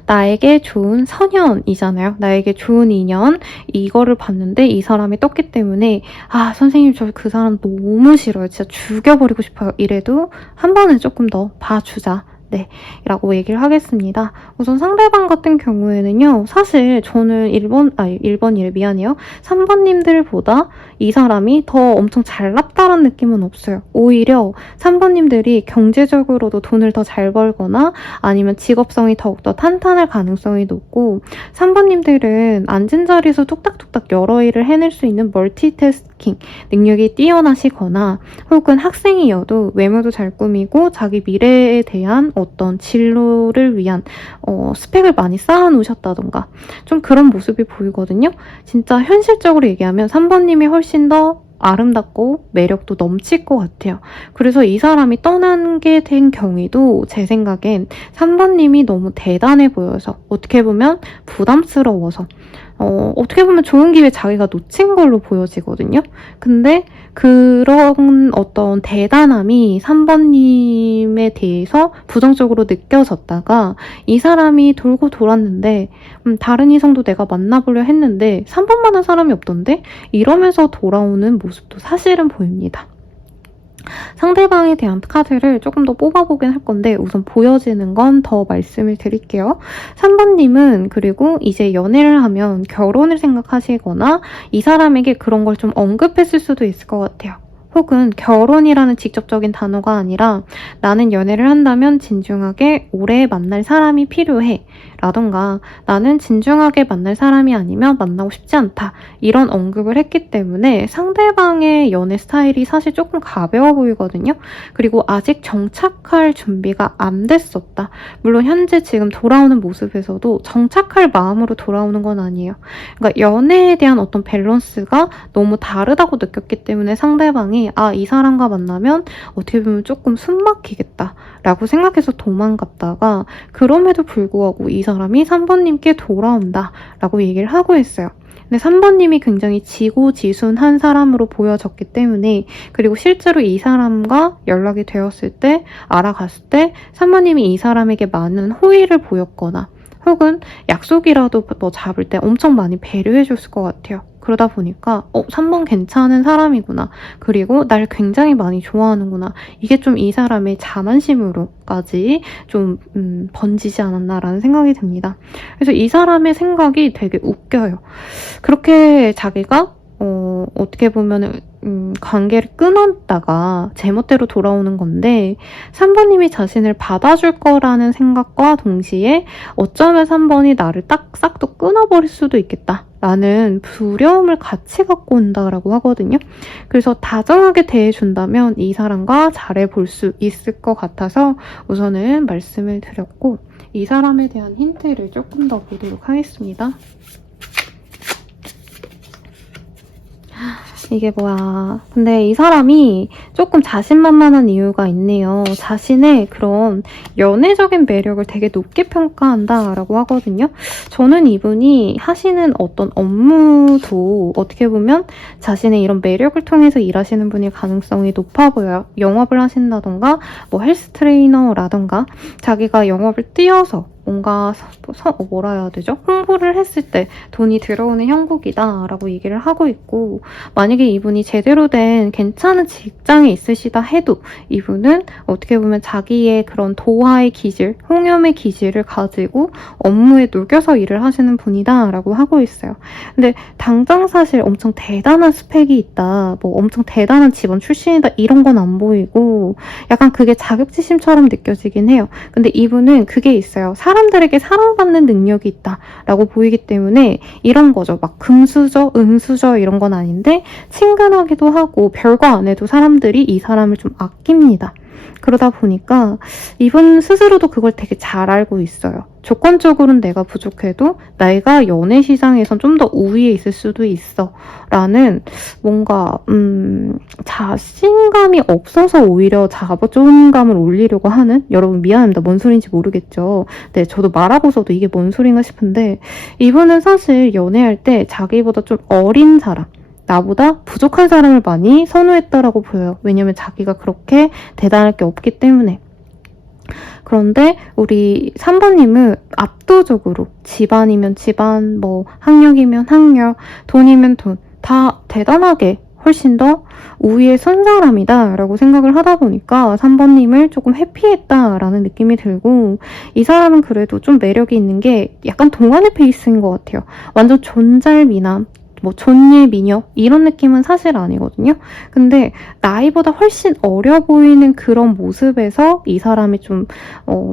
나에게 좋은 선연이잖아요. 나에게 좋은 인연, 이거를 봤는데 이 사람이 떴기 때문에 선생님 저 그 사람 너무 싫어요. 진짜 죽여버리고 싶어요. 이래도 한 번은 조금 더 봐주자. 네, 라고 얘기를 하겠습니다. 우선 상대방 같은 경우에는요, 사실 저는 1번이래, 미안해요. 3번님들보다 이 사람이 더 엄청 잘났다는 느낌은 없어요. 오히려 3번님들이 경제적으로도 돈을 더 잘 벌거나 아니면 직업성이 더욱더 탄탄할 가능성이 높고, 3번님들은 앉은 자리에서 뚝딱뚝딱 여러 일을 해낼 수 있는 멀티태스킹 능력이 뛰어나시거나, 혹은 학생이어도 외모도 잘 꾸미고 자기 미래에 대한 어떤 진로를 위한 스펙을 많이 쌓아놓으셨다던가 좀 그런 모습이 보이거든요. 진짜 현실적으로 얘기하면 3번님이 훨씬 더 아름답고 매력도 넘칠 것 같아요. 그래서 이 사람이 떠나게 된 경위도 제 생각엔 3번님이 너무 대단해 보여서, 어떻게 보면 부담스러워서, 어떻게 보면 좋은 기회 자기가 놓친 걸로 보여지거든요. 근데 그런 어떤 대단함이 3번님에 대해서 부정적으로 느껴졌다가 이 사람이 돌고 돌았는데 다른 이성도 내가 만나보려 했는데 3번만한 사람이 없던데? 이러면서 돌아오는 모습도 사실은 보입니다. 상대방에 대한 카드를 조금 더 뽑아보긴 할 건데 우선 보여지는 건 더 말씀을 드릴게요. 3번님은 그리고 이제 연애를 하면 결혼을 생각하시거나 이 사람에게 그런 걸 좀 언급했을 수도 있을 것 같아요. 혹은 결혼이라는 직접적인 단어가 아니라 나는 연애를 한다면 진중하게 오래 만날 사람이 필요해 라던가 나는 진중하게 만날 사람이 아니면 만나고 싶지 않다, 이런 언급을 했기 때문에 상대방의 연애 스타일이 사실 조금 가벼워 보이거든요. 그리고 아직 정착할 준비가 안 됐었다. 물론 현재 지금 돌아오는 모습에서도 정착할 마음으로 돌아오는 건 아니에요. 그러니까 연애에 대한 어떤 밸런스가 너무 다르다고 느꼈기 때문에 상대방이 이 사람과 만나면 어떻게 보면 조금 숨막히겠다 라고 생각해서 도망갔다가, 그럼에도 불구하고 이 사람이 3번님께 돌아온다 라고 얘기를 하고 있어요. 근데 3번님이 굉장히 지고지순한 사람으로 보여졌기 때문에, 그리고 실제로 이 사람과 연락이 되었을 때, 알아갔을 때 3번님이 이 사람에게 많은 호의를 보였거나 혹은 약속이라도 뭐 잡을 때 엄청 많이 배려해줬을 것 같아요. 그러다 보니까 3번 괜찮은 사람이구나, 그리고 날 굉장히 많이 좋아하는구나, 이게 좀 이 사람의 자만심으로까지 좀 번지지 않았나라는 생각이 듭니다. 그래서 이 사람의 생각이 되게 웃겨요. 그렇게 자기가 어떻게 보면 관계를 끊었다가 제멋대로 돌아오는 건데, 3번님이 자신을 받아줄 거라는 생각과 동시에 어쩌면 3번이 나를 딱 싹도 끊어버릴 수도 있겠다 라는 두려움을 같이 갖고 온다라고 하거든요. 그래서 다정하게 대해준다면 이 사람과 잘해볼 수 있을 것 같아서 우선은 말씀을 드렸고, 이 사람에 대한 힌트를 조금 더 보도록 하겠습니다. 이게 뭐야. 근데 이 사람이 조금 자신만만한 이유가 있네요. 자신의 그런 연애적인 매력을 되게 높게 평가한다라고 하거든요. 저는 이분이 하시는 어떤 업무도 어떻게 보면 자신의 이런 매력을 통해서 일하시는 분일 가능성이 높아 보여요. 영업을 하신다던가 뭐 헬스 트레이너라던가 자기가 영업을 뛰어서 뭔가 뭐라 해야 되죠? 홍보를 했을 때 돈이 들어오는 형국이다 라고 얘기를 하고 있고, 만약에 이분이 제대로 된 괜찮은 직장에 있으시다 해도 이분은 어떻게 보면 자기의 그런 도화의 기질, 홍염의 기질을 가지고 업무에 녹여서 일을 하시는 분이다 라고 하고 있어요. 근데 당장 사실 엄청 대단한 스펙이 있다, 뭐 엄청 대단한 직원 출신이다 이런 건 안 보이고 약간 그게 자격지심처럼 느껴지긴 해요. 근데 이분은 그게 있어요. 사람들에게 사랑받는 능력이 있다라고 보이기 때문에 이런 거죠. 막 금수저, 은수저 이런 건 아닌데 친근하기도 하고 별거 안 해도 사람들이 이 사람을 좀 아낍니다. 그러다 보니까 이분 스스로도 그걸 되게 잘 알고 있어요. 조건적으로는 내가 부족해도 내가 연애 시장에선 좀 더 우위에 있을 수도 있어 라는 뭔가 자신감이 없어서 오히려 자존감을 올리려고 하는, 여러분 미안합니다. 뭔 소리인지 모르겠죠. 네, 저도 말하고서도 이게 뭔 소린가 싶은데 이분은 사실 연애할 때 자기보다 좀 어린 사람, 나보다 부족한 사람을 많이 선호했다라고 보여요. 왜냐면 자기가 그렇게 대단할 게 없기 때문에. 그런데 우리 3번님은 압도적으로 집안이면 집안, 뭐 학력이면 학력, 돈이면 돈, 다 대단하게 훨씬 더 우위에 선 사람이다 라고 생각을 하다 보니까 3번님을 조금 회피했다라는 느낌이 들고, 이 사람은 그래도 좀 매력이 있는 게 약간 동안의 페이스인 것 같아요. 완전 존잘미남, 뭐 존예 미녀 이런 느낌은 사실 아니거든요. 근데 나이보다 훨씬 어려 보이는 그런 모습에서 이 사람이 좀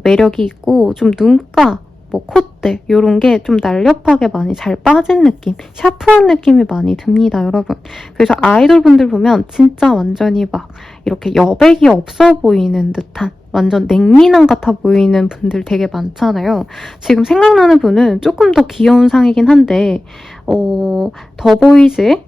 매력이 있고, 좀 눈가, 뭐 콧대 이런 게 좀 날렵하게 많이 잘 빠진 느낌, 샤프한 느낌이 많이 듭니다, 여러분. 그래서 아이돌 분들 보면 진짜 완전히 막 이렇게 여백이 없어 보이는 듯한, 완전 냉미남 같아 보이는 분들 되게 많잖아요. 지금 생각나는 분은 조금 더 귀여운 상이긴 한데 더보이즈,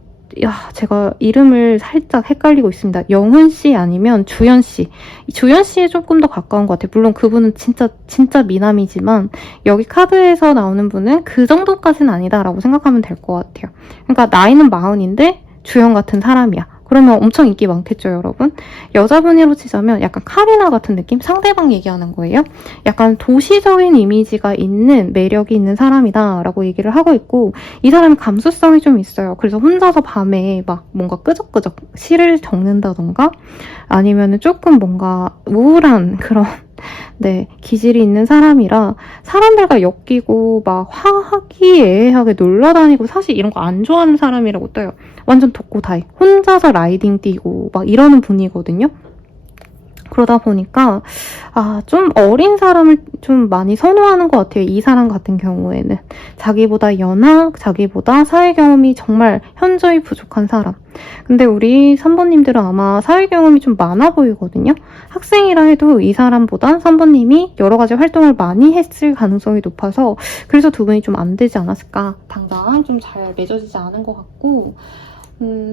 제가 이름을 살짝 헷갈리고 있습니다. 영훈 씨 아니면 주연 씨. 주연 씨에 조금 더 가까운 것 같아요. 물론 그분은 진짜 미남이지만 여기 카드에서 나오는 분은 그 정도까지는 아니다라고 생각하면 될 것 같아요. 그러니까 나이는 40인데 주연 같은 사람이야. 그러면 엄청 인기 많겠죠, 여러분? 여자분으로 치자면 약간 카리나 같은 느낌? 상대방 얘기하는 거예요. 약간 도시적인 이미지가 있는, 매력이 있는 사람이다 라고 얘기를 하고 있고, 이 사람은 감수성이 좀 있어요. 그래서 혼자서 밤에 막 뭔가 끄적끄적 시를 적는다던가 아니면은 조금 뭔가 우울한 그런 기질이 있는 사람이라 사람들과 엮이고 막 화기애애하게 놀러다니고, 사실 이런 거 안 좋아하는 사람이라고 떠요. 완전 독고다이, 혼자서 라이딩 뛰고 막 이러는 분이거든요. 그러다 보니까 좀 어린 사람을 좀 많이 선호하는 것 같아요. 이 사람 같은 경우에는 자기보다 연하, 자기보다 사회 경험이 정말 현저히 부족한 사람. 근데 우리 3번님들은 아마 사회 경험이 좀 많아 보이거든요. 학생이라 해도 이 사람보단 3번님이 여러 가지 활동을 많이 했을 가능성이 높아서 그래서 두 분이 좀 안 되지 않았을까. 당장 좀 잘 맺어지지 않은 것 같고,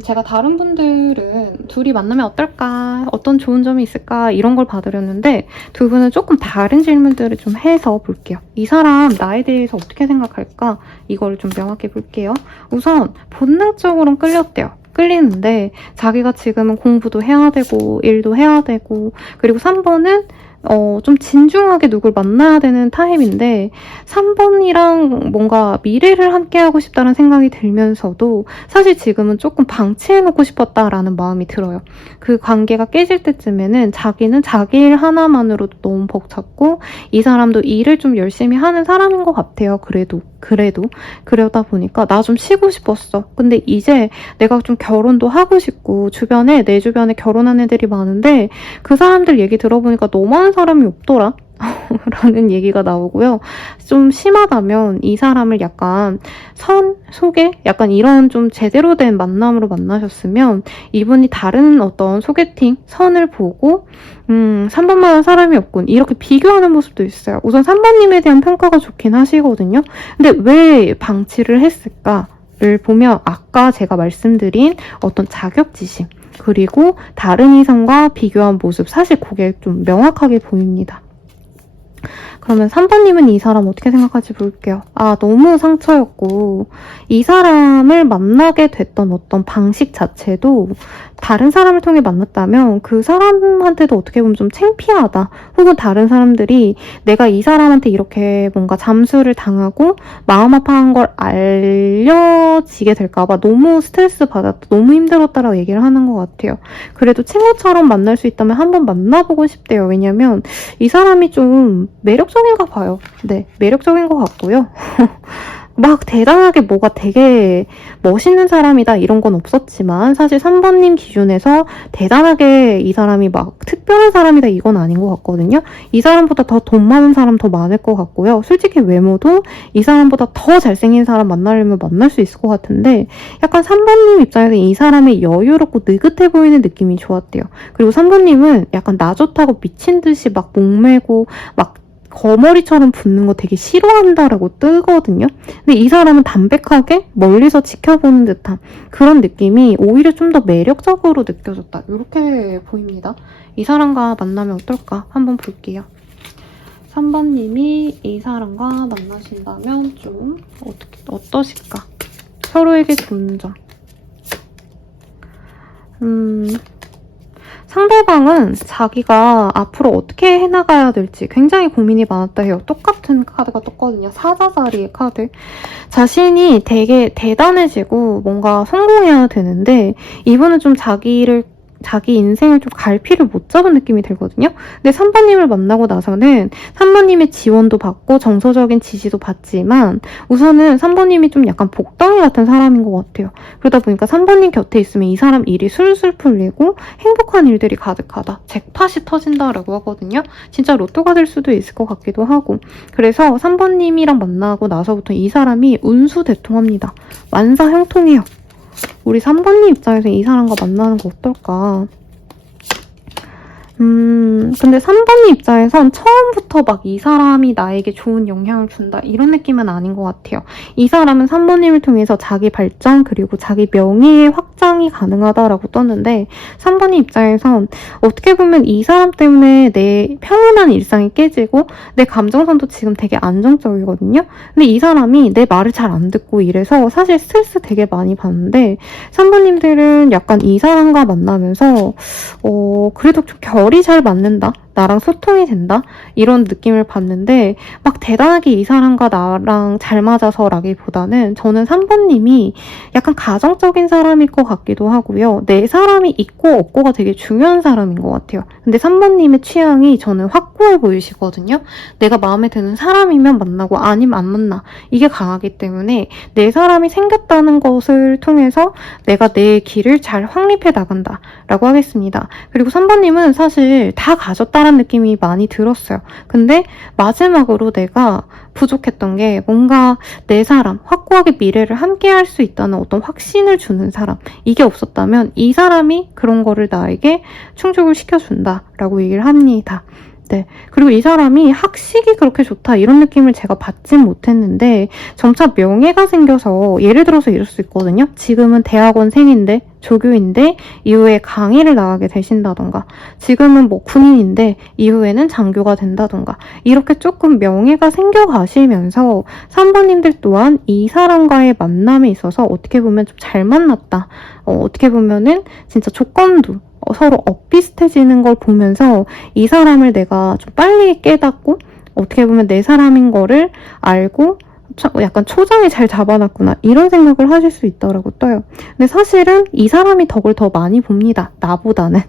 제가 다른 분들은 둘이 만나면 어떨까, 어떤 좋은 점이 있을까 이런 걸 봐드렸는데 두 분은 조금 다른 질문들을 좀 해서 볼게요. 이 사람 나에 대해서 어떻게 생각할까 이걸 좀 명확히 볼게요. 우선 본능적으로는 끌렸대요. 끌리는데 자기가 지금은 공부도 해야 되고 일도 해야 되고, 그리고 3번은 좀 진중하게 누굴 만나야 되는 타입인데 3번이랑 뭔가 미래를 함께 하고 싶다는 생각이 들면서도 사실 지금은 조금 방치해놓고 싶었다라는 마음이 들어요. 그 관계가 깨질 때쯤에는 자기는 자기 일 하나만으로도 너무 벅찼고 이 사람도 일을 좀 열심히 하는 사람인 것 같아요. 그래도 그러다 보니까 나 좀 쉬고 싶었어. 근데 이제 내가 좀 결혼도 하고 싶고 내 주변에 결혼한 애들이 많은데 그 사람들 얘기 들어보니까 너무한 사람이 없더라 라는 얘기가 나오고요. 좀 심하다면 이 사람을 약간 소개? 약간 이런 좀 제대로 된 만남으로 만나셨으면 이분이 다른 어떤 소개팅 선을 보고 3번만한 사람이 없군 이렇게 비교하는 모습도 있어요. 우선 3번님에 대한 평가가 좋긴 하시거든요. 근데 왜 방치를 했을까? 를 보면 아까 제가 말씀드린 어떤 자격지심, 그리고 다른 이성과 비교한 모습, 사실 그게 좀 명확하게 보입니다. 그러면 3번님은 이 사람 어떻게 생각할지 볼게요. 아, 너무 상처였고, 이 사람을 만나게 됐던 어떤 방식 자체도 다른 사람을 통해 만났다면 그 사람한테도 어떻게 보면 좀 창피하다. 혹은 다른 사람들이 내가 이 사람한테 이렇게 뭔가 잠수를 당하고 마음 아파한 걸 알려지게 될까봐 너무 스트레스 받았다, 너무 힘들었다라고 얘기를 하는 것 같아요. 그래도 친구처럼 만날 수 있다면 한번 만나보고 싶대요. 왜냐면 이 사람이 좀 매력적인가 봐요. 네, 매력적인 것 같고요. 막 대단하게 뭐가 되게 멋있는 사람이다 이런 건 없었지만 사실 3번님 기준에서 대단하게 이 사람이 막 특별한 사람이다 이건 아닌 것 같거든요. 이 사람보다 더 돈 많은 사람 더 많을 것 같고요. 솔직히 외모도 이 사람보다 더 잘생긴 사람 만나려면 만날 수 있을 것 같은데 약간 3번님 입장에서 이 사람의 여유롭고 느긋해 보이는 느낌이 좋았대요. 그리고 3번님은 약간 나 좋다고 미친 듯이 막 목매고 막 거머리처럼 붙는 거 되게 싫어한다라고 뜨거든요. 근데 이 사람은 담백하게 멀리서 지켜보는 듯한 그런 느낌이 오히려 좀 더 매력적으로 느껴졌다. 이렇게 보입니다. 이 사람과 만나면 어떨까? 한번 볼게요. 3번님이 이 사람과 만나신다면 좀 어떠실까? 서로에게 좋은 점. 상대방은 자기가 앞으로 어떻게 해나가야 될지 굉장히 고민이 많았다 해요. 똑같은 카드가 떴거든요. 사자자리의 카드. 자신이 되게 대단해지고 뭔가 성공해야 되는데 이분은 좀 자기 인생을 좀 갈피를 못 잡은 느낌이 들거든요. 근데 3번님을 만나고 나서는 3번님의 지원도 받고 정서적인 지지도 받지만 우선은 3번님이 좀 약간 복덩이 같은 사람인 것 같아요. 그러다 보니까 3번님 곁에 있으면 이 사람 일이 술술 풀리고 행복한 일들이 가득하다. 잭팟이 터진다라고 하거든요. 진짜 로또가 될 수도 있을 것 같기도 하고. 그래서 3번님이랑 만나고 나서부터 이 사람이 운수대통합니다. 만사형통해요. 우리 3번님 입장에서 이 사람과 만나는 거 어떨까? 근데 3번님 입장에선 처음부터 막 이 사람이 나에게 좋은 영향을 준다 이런 느낌은 아닌 것 같아요. 이 사람은 3번님을 통해서 자기 발전 그리고 자기 명예의 확장이 가능하다라고 떴는데 3번님 입장에선 어떻게 보면 이 사람 때문에 내 평온한 일상이 깨지고 내 감정선도 지금 되게 안정적이거든요. 근데 이 사람이 내 말을 잘 안 듣고 이래서 사실 스트레스 되게 많이 받는데 3번님들은 약간 이 사람과 만나면서 그래도 좀 결이 잘 맞는다? 나랑 소통이 된다? 이런 느낌을 받는데 막 대단하게 이 사람과 나랑 잘 맞아서라기보다는 저는 3번님이 약간 가정적인 사람일 것 같기도 하고요. 내 사람이 있고 없고가 되게 중요한 사람인 것 같아요. 근데 3번님의 취향이 저는 확고해 보이시거든요. 내가 마음에 드는 사람이면 만나고 아니면 안 만나. 이게 강하기 때문에 내 사람이 생겼다는 것을 통해서 내가 내 길을 잘 확립해 나간다 라고 하겠습니다. 그리고 3번님은 사실 다 가졌다는 느낌이 많이 들었어요. 근데 마지막으로 내가 부족했던 게 뭔가 내 사람, 확고하게 미래를 함께 할 수 있다는 어떤 확신을 주는 사람, 이게 없었다면 이 사람이 그런 거를 나에게 충족을 시켜준다라고 얘기를 합니다. 네. 그리고 이 사람이 학식이 그렇게 좋다 이런 느낌을 제가 받진 못했는데 점차 명예가 생겨서 예를 들어서 이럴 수 있거든요. 지금은 대학원생인데 조교인데 이후에 강의를 나가게 되신다던가 지금은 뭐 군인인데 이후에는 장교가 된다던가 이렇게 조금 명예가 생겨가시면서 3번님들 또한 이 사람과의 만남에 있어서 어떻게 보면 좀 잘 만났다. 어떻게 보면은 진짜 조건도 서로 엇비슷해지는 걸 보면서 이 사람을 내가 좀 빨리 깨닫고 어떻게 보면 내 사람인 거를 알고 약간 초장에 잘 잡아놨구나 이런 생각을 하실 수 있다고 떠요. 근데 사실은 이 사람이 덕을 더 많이 봅니다. 나보다는.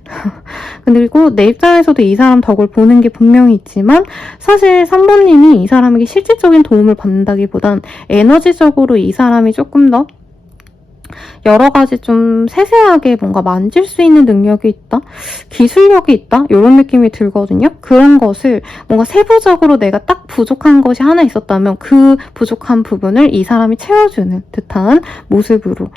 그리고 내 입장에서도 이 사람 덕을 보는 게 분명히 있지만 사실 3번님이 이 사람에게 실질적인 도움을 받는다기보단 에너지적으로 이 사람이 조금 더 여러 가지 좀 세세하게 뭔가 만질 수 있는 능력이 있다? 기술력이 있다? 이런 느낌이 들거든요. 그런 것을 뭔가 세부적으로 내가 딱 부족한 것이 하나 있었다면 그 부족한 부분을 이 사람이 채워주는 듯한 모습으로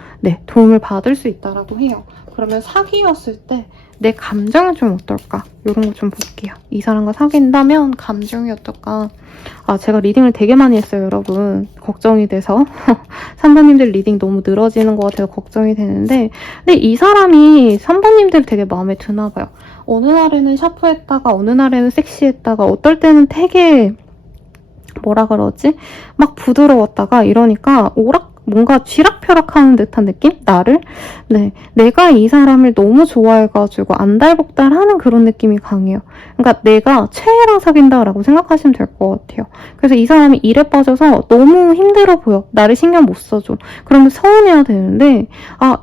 도움을 받을 수 있다라고 해요. 그러면 사귀었을 때 내 감정은 좀 어떨까? 이런 거 좀 볼게요. 이 사람과 사귄다면 감정이 어떨까? 아, 제가 리딩을 되게 많이 했어요, 여러분. 걱정이 돼서. 3번님들 리딩 너무 늘어지는 것 같아서 걱정이 되는데, 근데 이 사람이 3번님들 되게 마음에 드나 봐요. 어느 날에는 샤프했다가 어느 날에는 섹시했다가 어떨 때는 되게 뭐라 그러지? 막 부드러웠다가 이러니까 뭔가 쥐락펴락하는 듯한 느낌? 나를? 네, 내가 이 사람을 너무 좋아해가지고 안달복달하는 그런 느낌이 강해요. 그러니까 내가 최애랑 사귄다라고 생각하시면 될 것 같아요. 그래서 이 사람이 일에 빠져서 너무 힘들어 보여. 나를 신경 못 써줘. 그러면 서운해야 되는데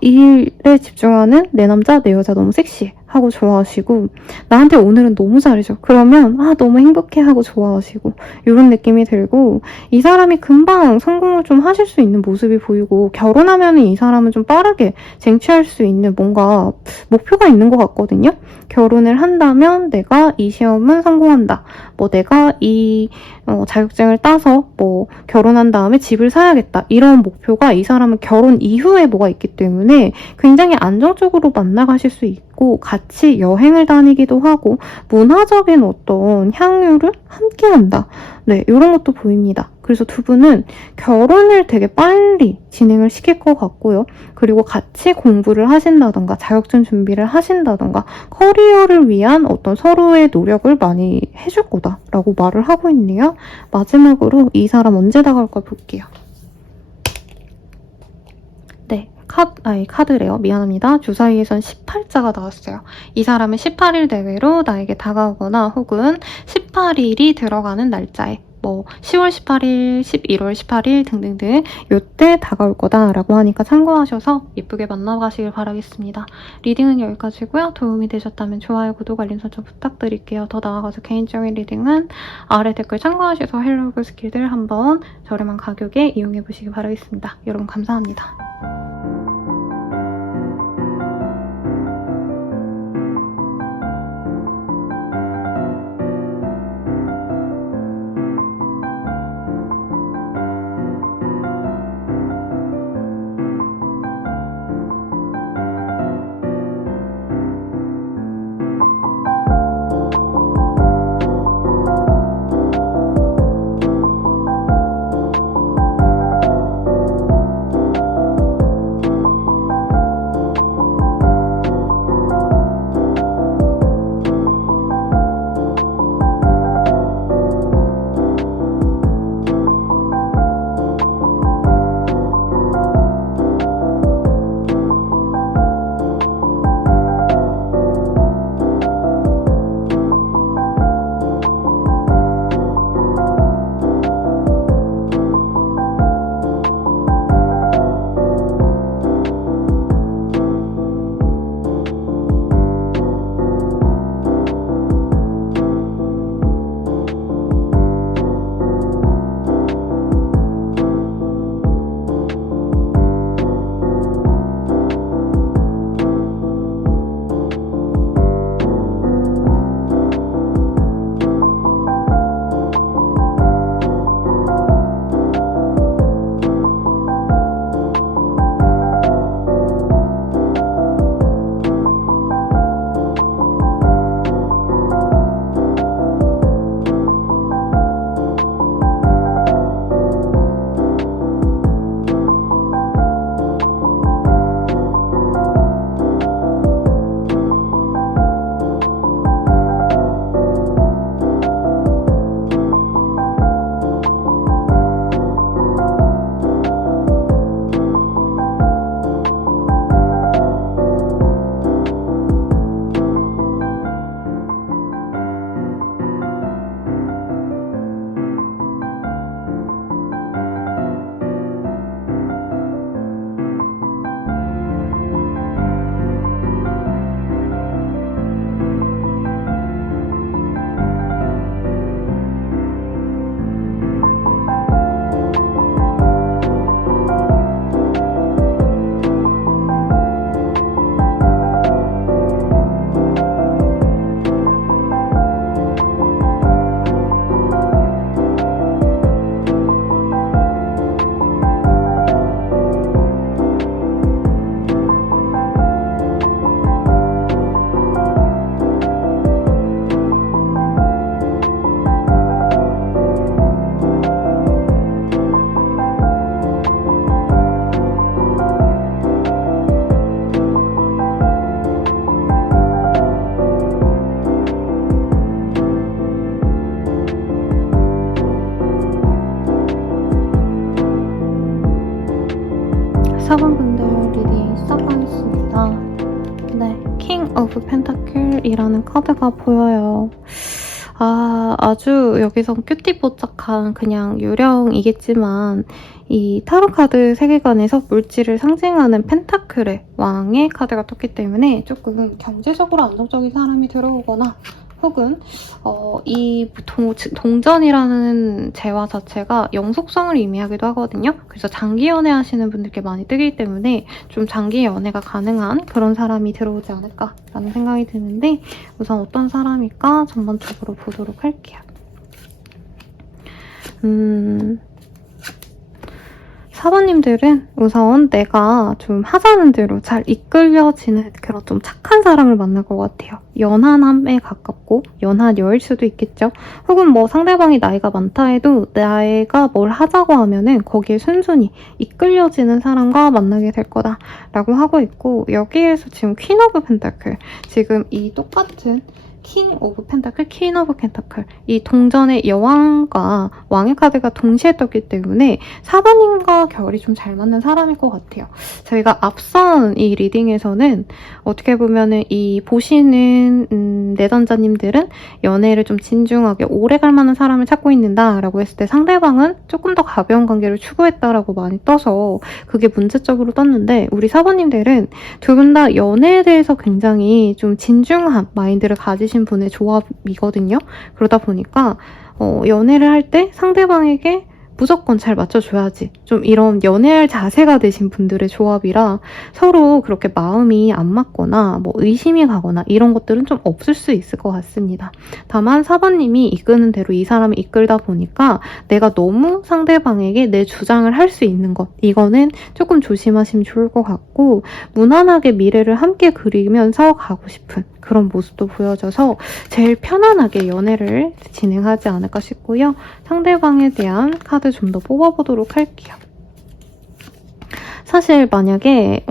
일에 집중하는 내 남자, 내 여자 너무 섹시해 하고 좋아하시고, 나한테 오늘은 너무 잘해줘. 그러면 너무 행복해 하고 좋아하시고, 이런 느낌이 들고, 이 사람이 금방 성공을 좀 하실 수 있는 모습이 보이고, 결혼하면 이 사람은 좀 빠르게 쟁취할 수 있는 뭔가 목표가 있는 것 같거든요. 결혼을 한다면 내가 이 시험은 성공한다. 내가 이 자격증을 따서 결혼한 다음에 집을 사야겠다. 이런 목표가 이 사람은 결혼 이후에 뭐가 있기 때문에 굉장히 안정적으로 만나가실 수 있고, 같이 여행을 다니기도 하고 문화적인 어떤 향유를 함께 한다. 네, 이런 것도 보입니다. 그래서 두 분은 결혼을 되게 빨리 진행을 시킬 것 같고요. 그리고 같이 공부를 하신다던가 자격증 준비를 하신다던가 커리어를 위한 어떤 서로의 노력을 많이 해줄 거다라고 말을 하고 있네요. 마지막으로 이 사람 언제 다가올까 볼게요. 네. 카드래요. 미안합니다. 주사위에선 18자가 나왔어요. 이 사람은 18일 내외로 나에게 다가오거나 혹은 18일이 들어가는 날짜에 10월 18일, 11월 18일 등등등 요때 다가올 거다라고 하니까 참고하셔서 예쁘게 만나가시길 바라겠습니다. 리딩은 여기까지고요. 도움이 되셨다면 좋아요, 구독, 알림 설정 부탁드릴게요. 더 나아가서 개인적인 리딩은 아래 댓글 참고하셔서 헬로그 스킬들 한번 저렴한 가격에 이용해보시기 바라겠습니다. 여러분 감사합니다. 4번분들 리딩 시작하겠습니다. 네, 킹 오브 펜타클이라는 카드가 보여요. 아주 여기서 큐티뽀짝한 그냥 유령이겠지만 이 타로 카드 세계관에서 물질을 상징하는 펜타클의 왕의 카드가 떴기 때문에 조금 경제적으로 안정적인 사람이 들어오거나 혹은 이 동전이라는 재화 자체가 영속성을 의미하기도 하거든요. 그래서 장기 연애 하시는 분들께 많이 뜨기 때문에 좀 장기 연애가 가능한 그런 사람이 들어오지 않을까라는 생각이 드는데 우선 어떤 사람일까 전반적으로 보도록 할게요. 사번님들은 우선 내가 좀 하자는 대로 잘 이끌려지는 그런 좀 착한 사람을 만날 것 같아요. 연하남에 가깝고 연한 여일 수도 있겠죠. 혹은 뭐 상대방이 나이가 많다 해도 내가 뭘 하자고 하면은 거기에 순순히 이끌려지는 사람과 만나게 될 거다라고 하고 있고 여기에서 지금 퀸 오브 펜타클 지금 이 똑같은 킹 오브 펜타클, 퀸 오브 펜타클 이 동전의 여왕과 왕의 카드가 동시에 떴기 때문에 4번님과 결이 좀 잘 맞는 사람일 것 같아요. 저희가 앞선 이 리딩에서는 어떻게 보면은 이 보시는 내전자님들은 연애를 좀 진중하게 오래 갈 만한 사람을 찾고 있는다라고 했을 때 상대방은 조금 더 가벼운 관계를 추구했다라고 많이 떠서 그게 문제적으로 떴는데 우리 4번님들은 두 분 다 연애에 대해서 굉장히 좀 진중한 마인드를 가지신 분의 조합이거든요. 그러다 보니까 연애를 할 때 상대방에게 무조건 잘 맞춰줘야지. 좀 이런 연애할 자세가 되신 분들의 조합이라 서로 그렇게 마음이 안 맞거나 뭐 의심이 가거나 이런 것들은 좀 없을 수 있을 것 같습니다. 다만 4번님이 이끄는 대로 이 사람을 이끌다 보니까 내가 너무 상대방에게 내 주장을 할 수 있는 것 이거는 조금 조심하시면 좋을 것 같고 무난하게 미래를 함께 그리면서 가고 싶은 그런 모습도 보여져서 제일 편안하게 연애를 진행하지 않을까 싶고요. 상대방에 대한 카드 좀 더 뽑아보도록 할게요. 사실 만약에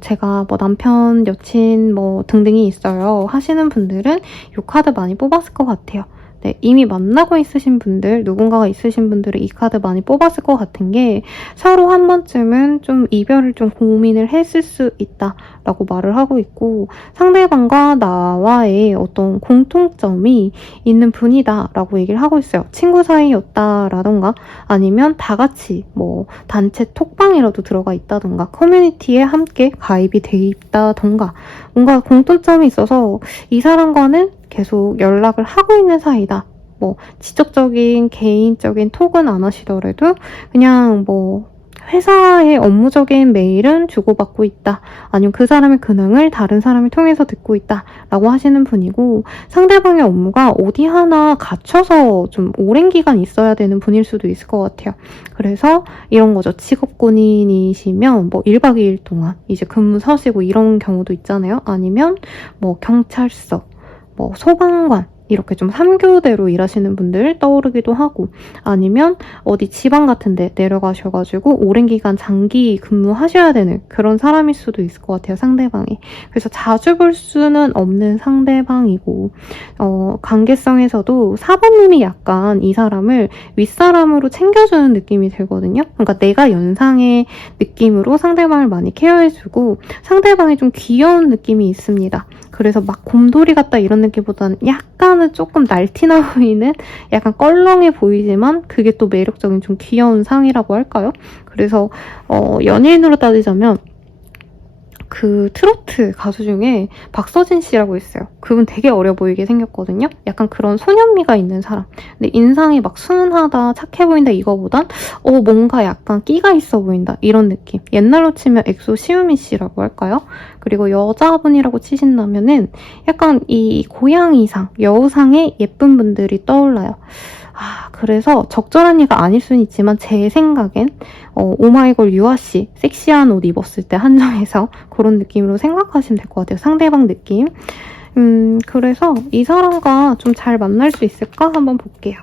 제가 뭐 남편, 여친 뭐 등등이 있어요 하시는 분들은 이 카드 많이 뽑았을 것 같아요. 네, 이미 만나고 있으신 분들, 누군가가 있으신 분들은 이 카드 많이 뽑았을 것 같은 게 서로 한 번쯤은 좀 이별을 좀 고민을 했을 수 있다라고 말을 하고 있고 상대방과 나와의 어떤 공통점이 있는 분이다라고 얘기를 하고 있어요. 친구 사이였다라던가 아니면 다 같이 뭐 단체 톡방이라도 들어가 있다던가 커뮤니티에 함께 가입이 돼 있다던가 뭔가 공통점이 있어서 이 사람과는 계속 연락을 하고 있는 사이다. 뭐 지적적인 개인적인 톡은 안 하시더라도 그냥 뭐 회사의 업무적인 메일은 주고받고 있다. 아니면 그 사람의 근황을 다른 사람을 통해서 듣고 있다. 라고 하시는 분이고 상대방의 업무가 어디 하나 갇혀서 좀 오랜 기간 있어야 되는 분일 수도 있을 것 같아요. 그래서 이런 거죠. 직업군인이시면 뭐 1박 2일 동안 이제 근무 서시고 이런 경우도 있잖아요. 아니면 뭐 경찰서 뭐 소방관 이렇게 좀 3교대로 일하시는 분들 떠오르기도 하고 아니면 어디 지방 같은 데 내려가셔가지고 오랜 기간 장기 근무하셔야 되는 그런 사람일 수도 있을 것 같아요. 상대방이. 그래서 자주 볼 수는 없는 상대방이고 관계성에서도 4번님이 약간 이 사람을 윗사람으로 챙겨주는 느낌이 들거든요. 그러니까 내가 연상의 느낌으로 상대방을 많이 케어해주고 상대방이 좀 귀여운 느낌이 있습니다. 그래서 막 곰돌이 같다 이런 느낌보다는 약간은 조금 날티나 보이는 약간 껄렁해 보이지만 그게 또 매력적인 좀 귀여운 상이라고 할까요? 그래서 연예인으로 따지자면 그 트로트 가수 중에 박서진 씨라고 있어요. 그분 되게 어려 보이게 생겼거든요. 약간 그런 소년미가 있는 사람. 근데 인상이 막 순하다, 착해 보인다 이거보단 뭔가 약간 끼가 있어 보인다 이런 느낌. 옛날로 치면 엑소 시우미 씨라고 할까요? 그리고 여자분이라고 치신다면은 약간 이 고양이상, 여우상의 예쁜 분들이 떠올라요. 그래서 적절한 얘가 아닐 수는 있지만 제 생각엔 오마이걸 유아씨 섹시한 옷 입었을 때 한정해서 그런 느낌으로 생각하시면 될 것 같아요. 상대방 느낌. 그래서 이 사람과 좀 잘 만날 수 있을까 한번 볼게요.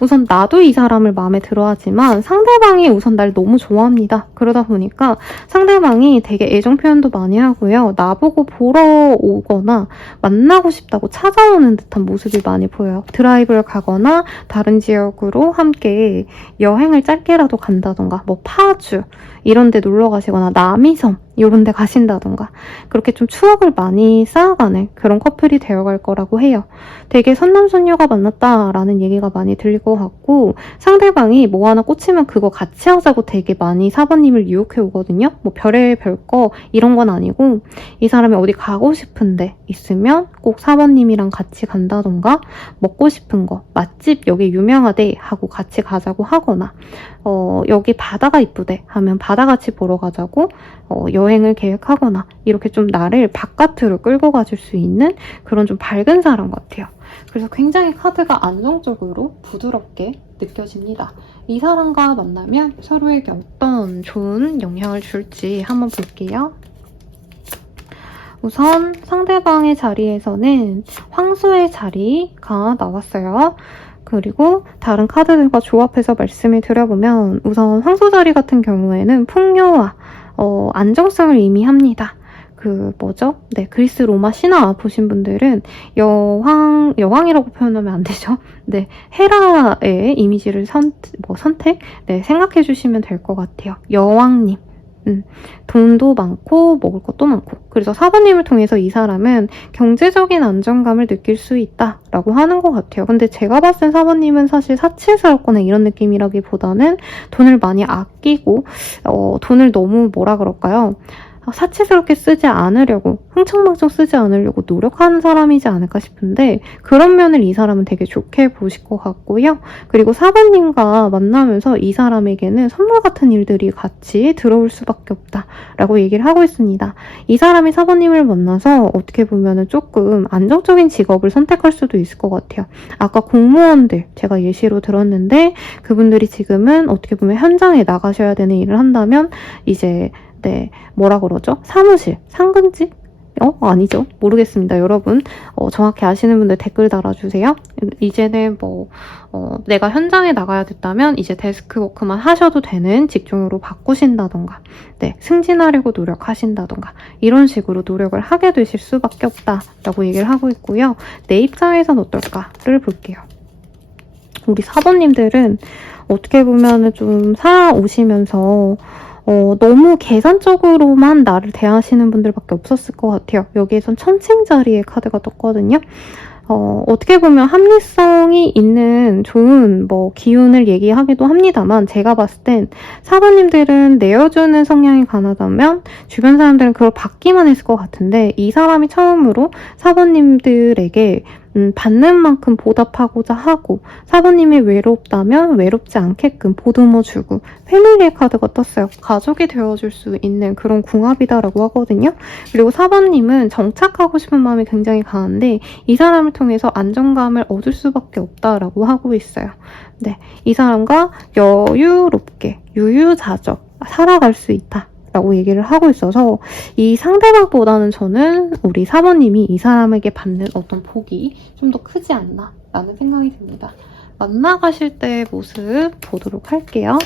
우선 나도 이 사람을 마음에 들어하지만 상대방이 우선 날 너무 좋아합니다. 그러다 보니까 상대방이 되게 애정 표현도 많이 하고요. 나보고 보러 오거나 만나고 싶다고 찾아오는 듯한 모습이 많이 보여요. 드라이브를 가거나 다른 지역으로 함께 여행을 짧게라도 간다던가 뭐 파주 이런 데 놀러 가시거나 남이섬 이런 데 가신다던가 그렇게 좀 추억을 많이 쌓아가는 그런 커플이 되어갈 거라고 해요. 되게 선남선녀가 만났다라는 얘기가 많이 들릴 것 같고 상대방이 뭐 하나 꽂히면 그거 같이 하자고 되게 많이 사번님을 유혹해 오거든요. 뭐 별의별 거 이런 건 아니고 이 사람이 어디 가고 싶은데 있으면 꼭 사번님이랑 같이 간다던가 먹고 싶은 거 맛집 여기 유명하대 하고 같이 가자고 하거나 여기 바다가 이쁘대 하면 바다 같이 보러 가자고 여행을 계획하거나 이렇게 좀 나를 바깥으로 끌고 가줄 수 있는 그런 좀 밝은 사람 같아요. 그래서 굉장히 카드가 안정적으로 부드럽게 느껴집니다. 이 사람과 만나면 서로에게 어떤 좋은 영향을 줄지 한번 볼게요. 우선 상대방의 자리에서는 황소의 자리가 나왔어요. 그리고 다른 카드들과 조합해서 말씀을 드려보면 우선 황소 자리 같은 경우에는 풍요와 안정성을 의미합니다. 네, 그리스 로마 신화 보신 분들은 여왕이라고 표현하면 안 되죠. 네, 헤라의 이미지를 선택? 네, 생각해 주시면 될 것 같아요. 여왕님. 돈도 많고 먹을 것도 많고 그래서 사부님을 통해서 이 사람은 경제적인 안정감을 느낄 수 있다라고 하는 것 같아요. 근데 제가 봤을 땐 사부님은 사실 사치스럽거나 이런 느낌이라기보다는 돈을 많이 아끼고 돈을 너무 뭐라 그럴까요? 사치스럽게 쓰지 않으려고 흥청망청 쓰지 않으려고 노력하는 사람이지 않을까 싶은데 그런 면을 이 사람은 되게 좋게 보실 것 같고요. 그리고 사부님과 만나면서 이 사람에게는 선물 같은 일들이 같이 들어올 수밖에 없다라고 얘기를 하고 있습니다. 이 사람이 사부님을 만나서 어떻게 보면 조금 안정적인 직업을 선택할 수도 있을 것 같아요. 아까 공무원들 제가 예시로 들었는데 그분들이 지금은 어떻게 보면 현장에 나가셔야 되는 일을 한다면 이제 네, 뭐라 그러죠? 사무실, 상근직? 아니죠. 모르겠습니다. 여러분, 정확히 아시는 분들 댓글 달아주세요. 이제는 내가 현장에 나가야 됐다면 이제 데스크워크만 하셔도 되는 직종으로 바꾸신다던가, 네, 승진하려고 노력하신다던가, 이런 식으로 노력을 하게 되실 수밖에 없다라고 얘기를 하고 있고요. 내 입장에선 어떨까를 볼게요. 우리 사모님들은 어떻게 보면은 좀 살아오시면서 너무 계산적으로만 나를 대하시는 분들밖에 없었을 것 같아요. 여기에선 천칭자리의 카드가 떴거든요. 어떻게 보면 합리성이 있는 좋은 기운을 얘기하기도 합니다만 제가 봤을 땐 사부님들은 내어주는 성향이 강하다면 주변 사람들은 그걸 받기만 했을 것 같은데 이 사람이 처음으로 사부님들에게 받는 만큼 보답하고자 하고 사부님이 외롭다면 외롭지 않게끔 보듬어주고 패밀리의 카드가 떴어요. 가족이 되어줄 수 있는 그런 궁합이다라고 하거든요. 그리고 사부님은 정착하고 싶은 마음이 굉장히 강한데 이 사람을 통해서 안정감을 얻을 수밖에 없다라고 하고 있어요. 네, 이 사람과 여유롭게 유유자적 살아갈 수 있다. 라고 얘기를 하고 있어서 이 상대방보다는 저는 우리 사모님이 이 사람에게 받는 어떤 복이 좀 더 크지 않나 라는 생각이 듭니다. 만나가실 때 모습 보도록 할게요.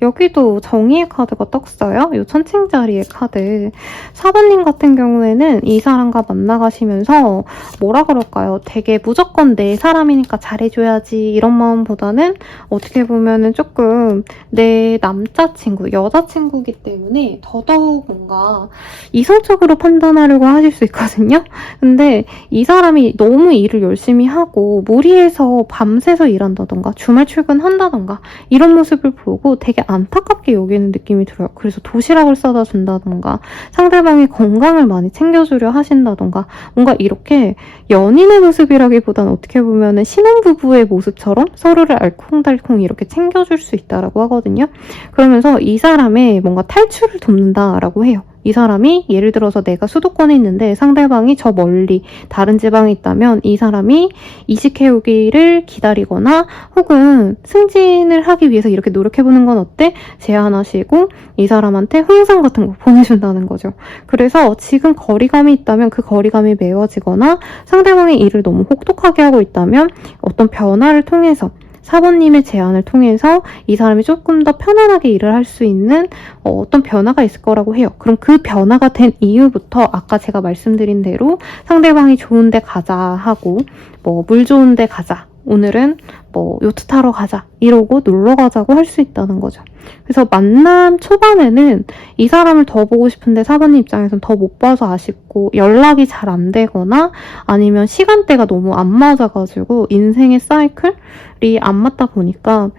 여기도 정의의 카드가 떴어요. 이 천칭자리의 카드. 사부님 같은 경우에는 이 사람과 만나가시면서 뭐라 그럴까요? 되게 무조건 내 사람이니까 잘해줘야지 이런 마음보다는 어떻게 보면은 조금 내 남자친구, 여자친구이기 때문에 더더욱 뭔가 이성적으로 판단하려고 하실 수 있거든요. 근데 이 사람이 너무 일을 열심히 하고 무리해서 밤새서 일한다던가 주말 출근한다던가 이런 모습을 보고 되게 안타깝게 여기는 느낌이 들어요. 그래서 도시락을 싸다 준다던가 상대방의 건강을 많이 챙겨주려 하신다던가 뭔가 이렇게 연인의 모습이라기보다는 어떻게 보면 신혼부부의 모습처럼 서로를 알콩달콩 이렇게 챙겨줄 수 있다라고 하거든요. 그러면서 이 사람의 뭔가 탈출을 돕는다라고 해요. 이 사람이 예를 들어서 내가 수도권에 있는데 상대방이 저 멀리 다른 지방에 있다면 이 사람이 이직해오기를 기다리거나 혹은 승진을 하기 위해서 이렇게 노력해보는 건 어때? 제안하시고 이 사람한테 홍상 같은 거 보내준다는 거죠. 그래서 지금 거리감이 있다면 그 거리감이 메워지거나 상대방의 일을 너무 혹독하게 하고 있다면 어떤 변화를 통해서 사번님의 제안을 통해서 이 사람이 조금 더 편안하게 일을 할 수 있는 어떤 변화가 있을 거라고 해요. 그럼 그 변화가 된 이유부터 아까 제가 말씀드린 대로 상대방이 좋은 데 가자 하고 뭐 물 좋은 데 가자, 오늘은 뭐 요트 타러 가자 이러고 놀러 가자고 할 수 있다는 거죠. 그래서 만남 초반에는 이 사람을 더 보고 싶은데 사번님 입장에서는 더 못 봐서 아쉽고 연락이 잘 안 되거나 아니면 시간대가 너무 안 맞아가지고 인생의 사이클이 안 맞다 보니까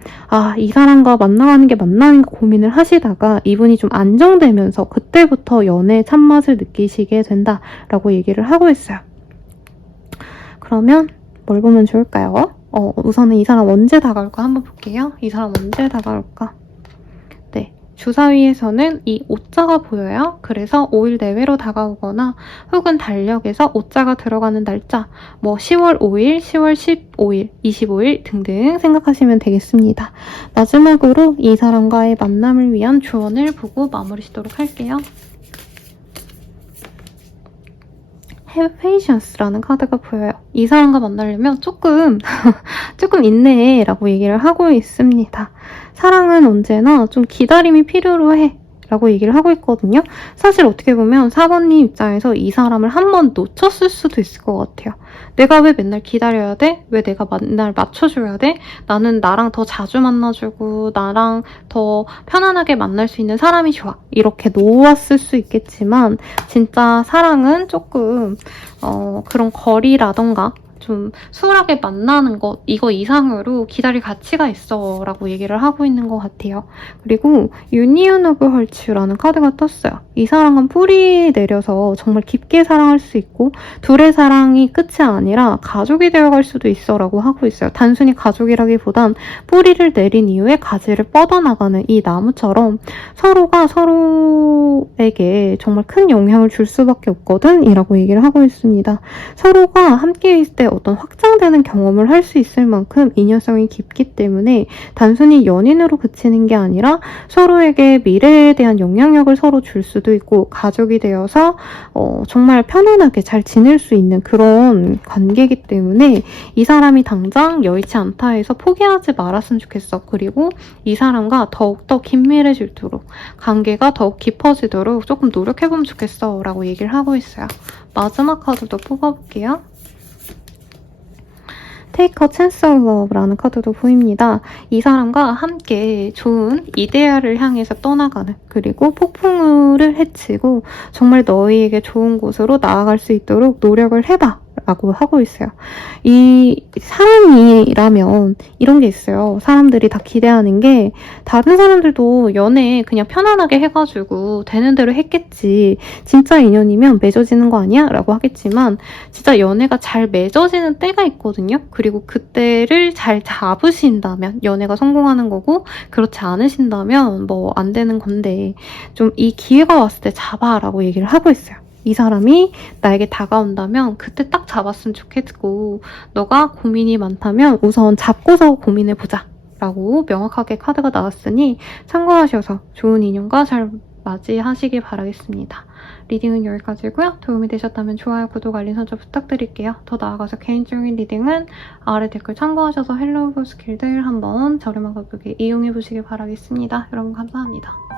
이 사람과 만나가는 게 만남인가 고민을 하시다가 이분이 좀 안정되면서 그때부터 연애의 참맛을 느끼시게 된다라고 얘기를 하고 있어요. 그러면 뭘 보면 좋을까요? 우선은 이 사람 언제 다가올까 한번 볼게요. 이 사람 언제 다가올까? 네, 주사위에서는 이 5자가 보여요. 그래서 5일 내외로 다가오거나 혹은 달력에서 5자가 들어가는 날짜, 뭐 10월 5일, 10월 15일, 25일 등등 생각하시면 되겠습니다. 마지막으로 이 사람과의 만남을 위한 조언을 보고 마무리 짓도록 할게요. Have patience라는 카드가 보여요. 이 사람과 만나려면 조금 있네 라고 얘기를 하고 있습니다. 사랑은 언제나 좀 기다림이 필요로 해 라고 얘기를 하고 있거든요. 사실 어떻게 보면 4번님 입장에서 이 사람을 한 번 놓쳤을 수도 있을 것 같아요. 내가 왜 맨날 기다려야 돼? 왜 내가 맨날 맞춰줘야 돼? 나는 나랑 더 자주 만나주고 나랑 더 편안하게 만날 수 있는 사람이 좋아. 이렇게 놓았을 수 있겠지만 진짜 사랑은 조금 그런 거리라던가 좀 수월하게 만나는 것 이거 이상으로 기다릴 가치가 있어 라고 얘기를 하고 있는 것 같아요. 그리고 유니언 오브 헐츠라는 카드가 떴어요. 이 사랑은 뿌리 내려서 정말 깊게 사랑할 수 있고 둘의 사랑이 끝이 아니라 가족이 되어갈 수도 있어 라고 하고 있어요. 단순히 가족이라기보단 뿌리를 내린 이후에 가지를 뻗어나가는 이 나무처럼 서로가 서로에게 정말 큰 영향을 줄 수밖에 없거든 이라고 얘기를 하고 있습니다. 서로가 함께 있을 때 어떤 확장되는 경험을 할 수 있을 만큼 인연성이 깊기 때문에 단순히 연인으로 그치는 게 아니라 서로에게 미래에 대한 영향력을 서로 줄 수도 있고 가족이 되어서 정말 편안하게 잘 지낼 수 있는 그런 관계이기 때문에 이 사람이 당장 여의치 않다 해서 포기하지 말았으면 좋겠어. 그리고 이 사람과 더욱더 긴밀해지도록 관계가 더욱 깊어지도록 조금 노력해보면 좋겠어 라고 얘기를 하고 있어요. 마지막 카드도 뽑아볼게요. Take a chance of love라는 카드도 보입니다. 이 사람과 함께 좋은 이데아를 향해서 떠나가는 그리고 폭풍우를 헤치고 정말 너희에게 좋은 곳으로 나아갈 수 있도록 노력을 해봐 라고 하고 있어요. 이 사람이라면 이런 게 있어요. 사람들이 다 기대하는 게 다른 사람들도 연애 그냥 편안하게 해가지고 되는 대로 했겠지. 진짜 인연이면 맺어지는 거 아니야? 라고 하겠지만 진짜 연애가 잘 맺어지는 때가 있거든요. 그리고 그때를 잘 잡으신다면 연애가 성공하는 거고 그렇지 않으신다면 뭐 안 되는 건데 좀 이 기회가 왔을 때 잡아 라고 얘기를 하고 있어요. 이 사람이 나에게 다가온다면 그때 딱 잡았으면 좋겠고 너가 고민이 많다면 우선 잡고서 고민해보자 라고 명확하게 카드가 나왔으니 참고하셔서 좋은 인연과 잘 맞이하시길 바라겠습니다. 리딩은 여기까지고요. 도움이 되셨다면 좋아요, 구독, 알림 설정 부탁드릴게요. 더 나아가서 개인적인 리딩은 아래 댓글 참고하셔서 헬로우 스킬들 한번 저렴한 가격에 이용해보시길 바라겠습니다. 여러분 감사합니다.